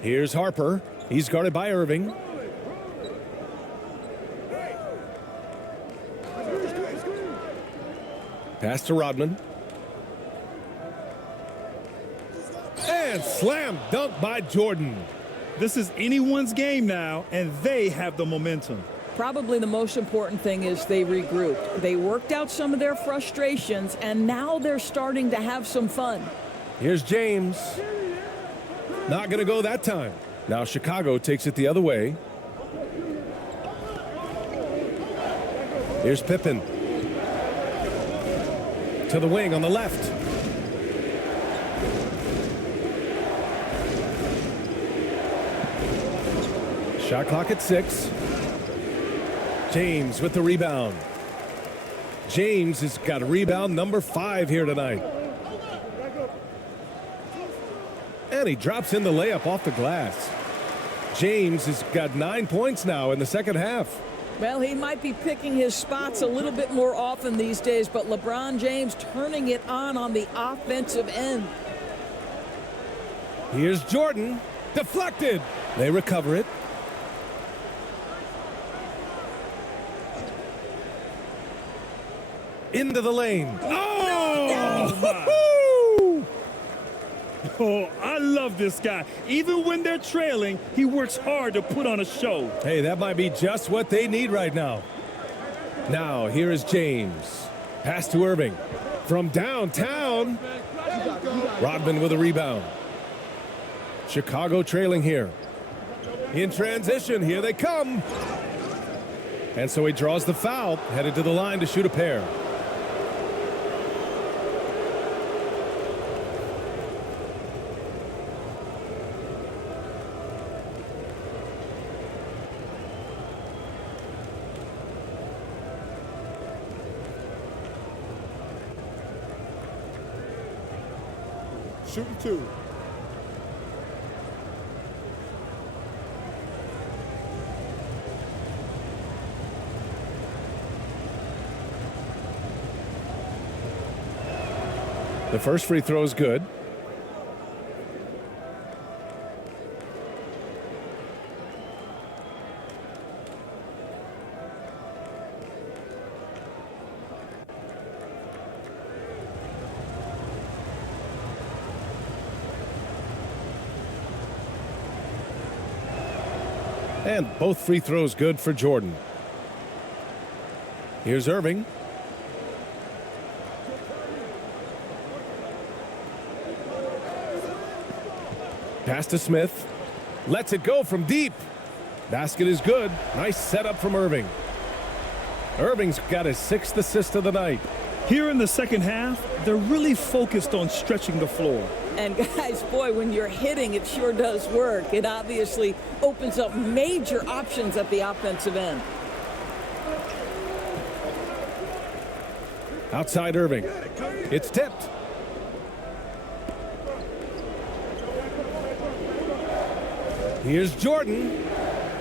Here's Harper. He's guarded by Irving. Pass to Rodman. And slam dunk by Jordan. This is anyone's game now, and they have the momentum. Probably the most important thing is they regrouped. They worked out some of their frustrations, and now they're starting to have some fun. Here's James. Not going to go that time. Now Chicago takes it the other way. Here's Pippen. To the wing on the left. Shot clock at 6. James with the rebound. James has got a rebound number 5 here tonight. And he drops in the layup off the glass. James has got 9 points now in the second half. Well, he might be picking his spots a little bit more often these days, but LeBron James turning it on the offensive end. Here's Jordan. Deflected. They recover it. Into the lane. Oh! Oh, I love this guy. Even when they're trailing, he works hard to put on a show. Hey, that might be just what they need right now. Now, here is James. Pass to Irving. From downtown. Rodman with a rebound. Chicago trailing here. In transition, here they come. And so he draws the foul, headed to the line to shoot a pair. Shooting 2. The first free throw is good. And both free throws good for Jordan. Here's Irving. Pass to Smith. Lets it go from deep. Basket is good. Nice setup from Irving. Irving's got his 6th assist of the night. Here in the second half, they're really focused on stretching the floor. And guys, boy, when you're hitting, it sure does work. It obviously opens up major options at the offensive end. Outside Irving. It's tipped. Here's Jordan.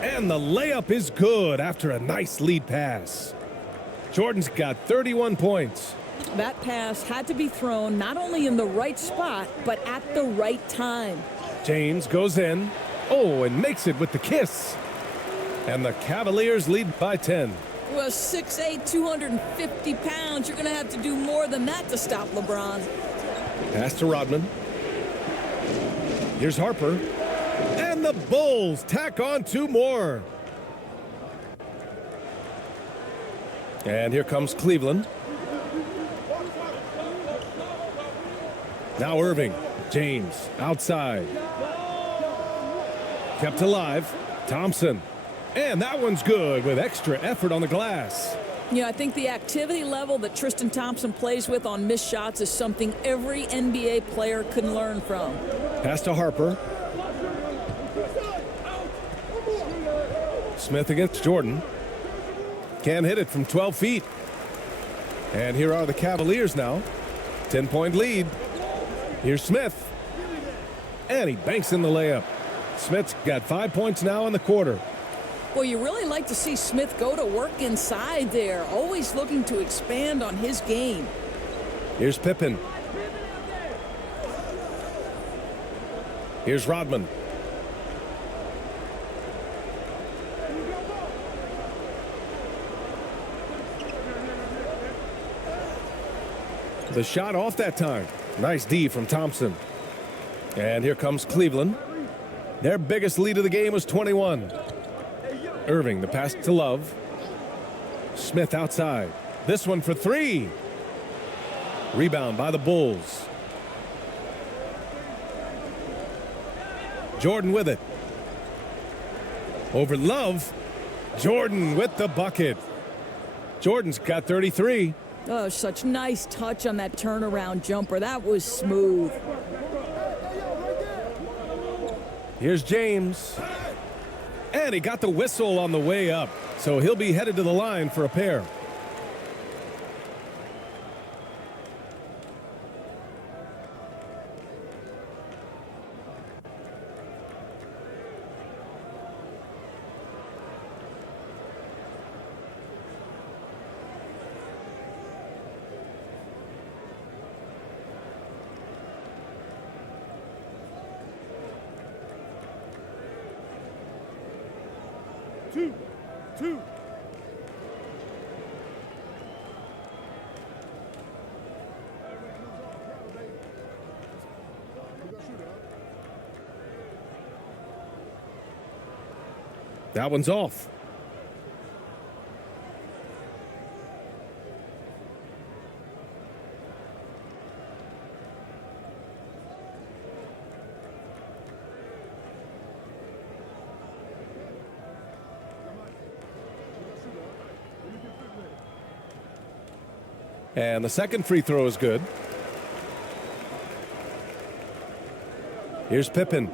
And the layup is good after a nice lead pass. Jordan's got 31 points. That pass had to be thrown not only in the right spot, but at the right time. James goes in. Oh, and makes it with the kiss. And the Cavaliers lead by 10. Well, 6'8", 250 pounds. You're going to have to do more than that to stop LeBron. Pass to Rodman. Here's Harper. And the Bulls tack on 2 more. And here comes Cleveland. Now Irving. James outside. Kept alive. Thompson. And that one's good with extra effort on the glass. Yeah, I think the activity level that Tristan Thompson plays with on missed shots is something every NBA player can learn from. Pass to Harper. Smith against Jordan. Can't hit it from 12 feet. And here are the Cavaliers now. 10-point lead. Here's Smith. And he banks in the layup. Smith's got 5 points now in the quarter. Well, you really like to see Smith go to work inside there, always looking to expand on his game. Here's Pippen. Here's Rodman. The shot off that time. Nice D from Thompson. And here comes Cleveland. Their biggest lead of the game was 21. Irving, the pass to Love. Smith outside. This one for 3. Rebound by the Bulls. Jordan with it. Over Love. Jordan with the bucket. Jordan's got 33. Oh, such nice touch on that turnaround jumper. That was smooth. Here's James. And he got the whistle on the way up. So he'll be headed to the line for a pair. Two. That one's off. And the second free throw is good. Here's Pippen.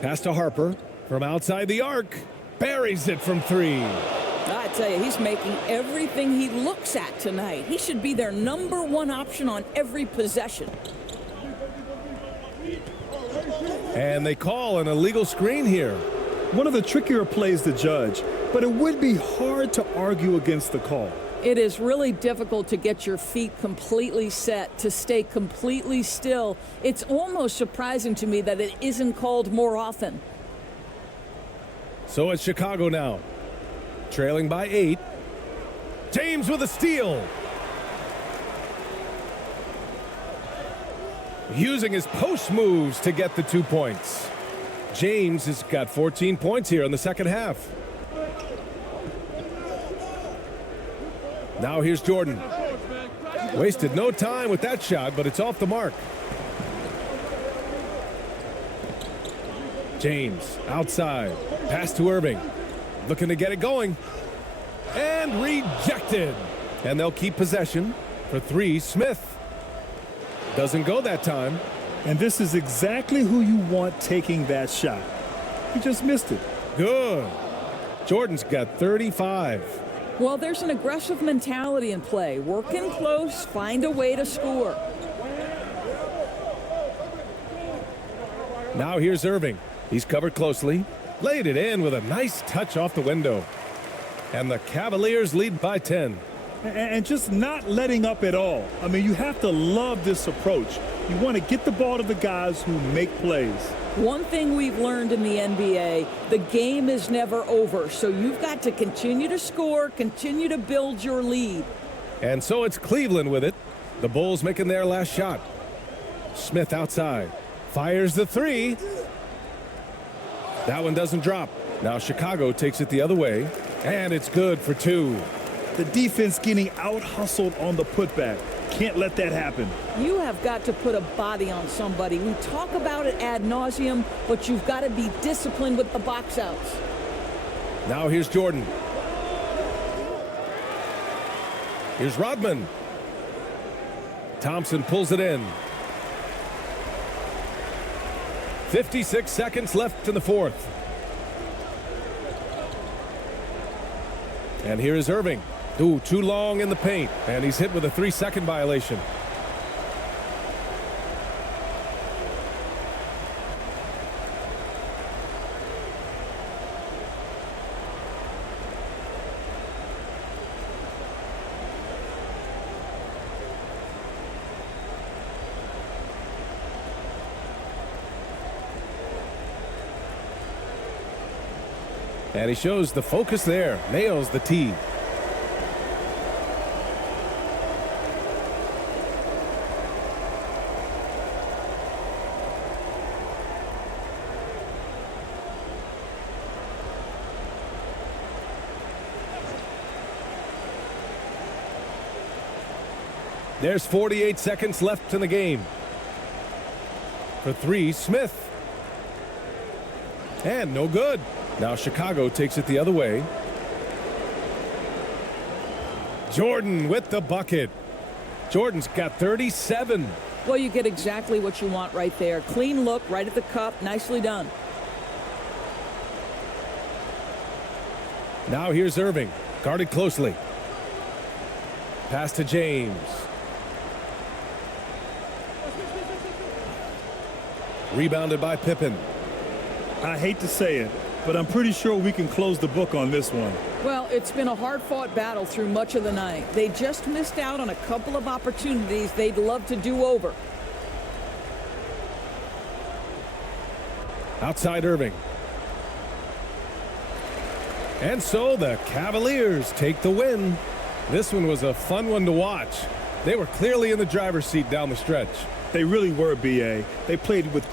Pass to Harper from outside the arc. Buries it from 3. I tell you, he's making everything he looks at tonight. He should be their #1 option on every possession. And they call an illegal screen here. One of the trickier plays to judge, but it would be hard to argue against the call. It is really difficult to get your feet completely set, to stay completely still. It's almost surprising to me that it isn't called more often. So it's Chicago now, trailing by 8. James with a steal. Using his post moves to get the 2 points. James has got 14 points here in the second half. Now here's Jordan. Wasted no time with that shot, but it's off the mark. James outside. Pass to Irving. Looking to get it going. And rejected. And they'll keep possession for 3. Smith. Doesn't go that time. And this is exactly who you want taking that shot. He just missed it. Good. Jordan's got 35. Well, there's an aggressive mentality in play. Work in close, find a way to score. Now here's Irving. He's covered closely. Laid it in with a nice touch off the window. And the Cavaliers lead by 10. And just not letting up at all. I mean, you have to love this approach. You want to get the ball to the guys who make plays. One thing we've learned in the NBA, the game is never over. So you've got to continue to score, continue to build your lead. And so it's Cleveland with it. The Bulls making their last shot. Smith outside. Fires the three. That one doesn't drop. Now Chicago takes it the other way. And it's good for 2. The defense getting out-hustled on the putback. Can't let that happen. You have got to put a body on somebody. We talk about it ad nauseum, but you've got to be disciplined with the box outs. Now here's Jordan. Here's Rodman. Thompson pulls it in. 56 seconds left in the fourth. And here is Irving. Ooh, too long in the paint. And he's hit with a 3-second violation. And he shows the focus there. Nails the tee. There's 48 seconds left in the game. For 3, Smith. And no good. Now Chicago takes it the other way. Jordan with the bucket. Jordan's got 37. Well, you get exactly what you want right there. Clean look, right at the cup. Nicely done. Now here's Irving. Guarded closely. Pass to James. Rebounded by Pippen. I hate to say it, but I'm pretty sure we can close the book on this one. Well, it's been a hard-fought battle through much of the night. They just missed out on a couple of opportunities they'd love to do over. Outside Irving. And so the Cavaliers take the win. This one was a fun one to watch. They were clearly in the driver's seat down the stretch. They really were, B.A. They played with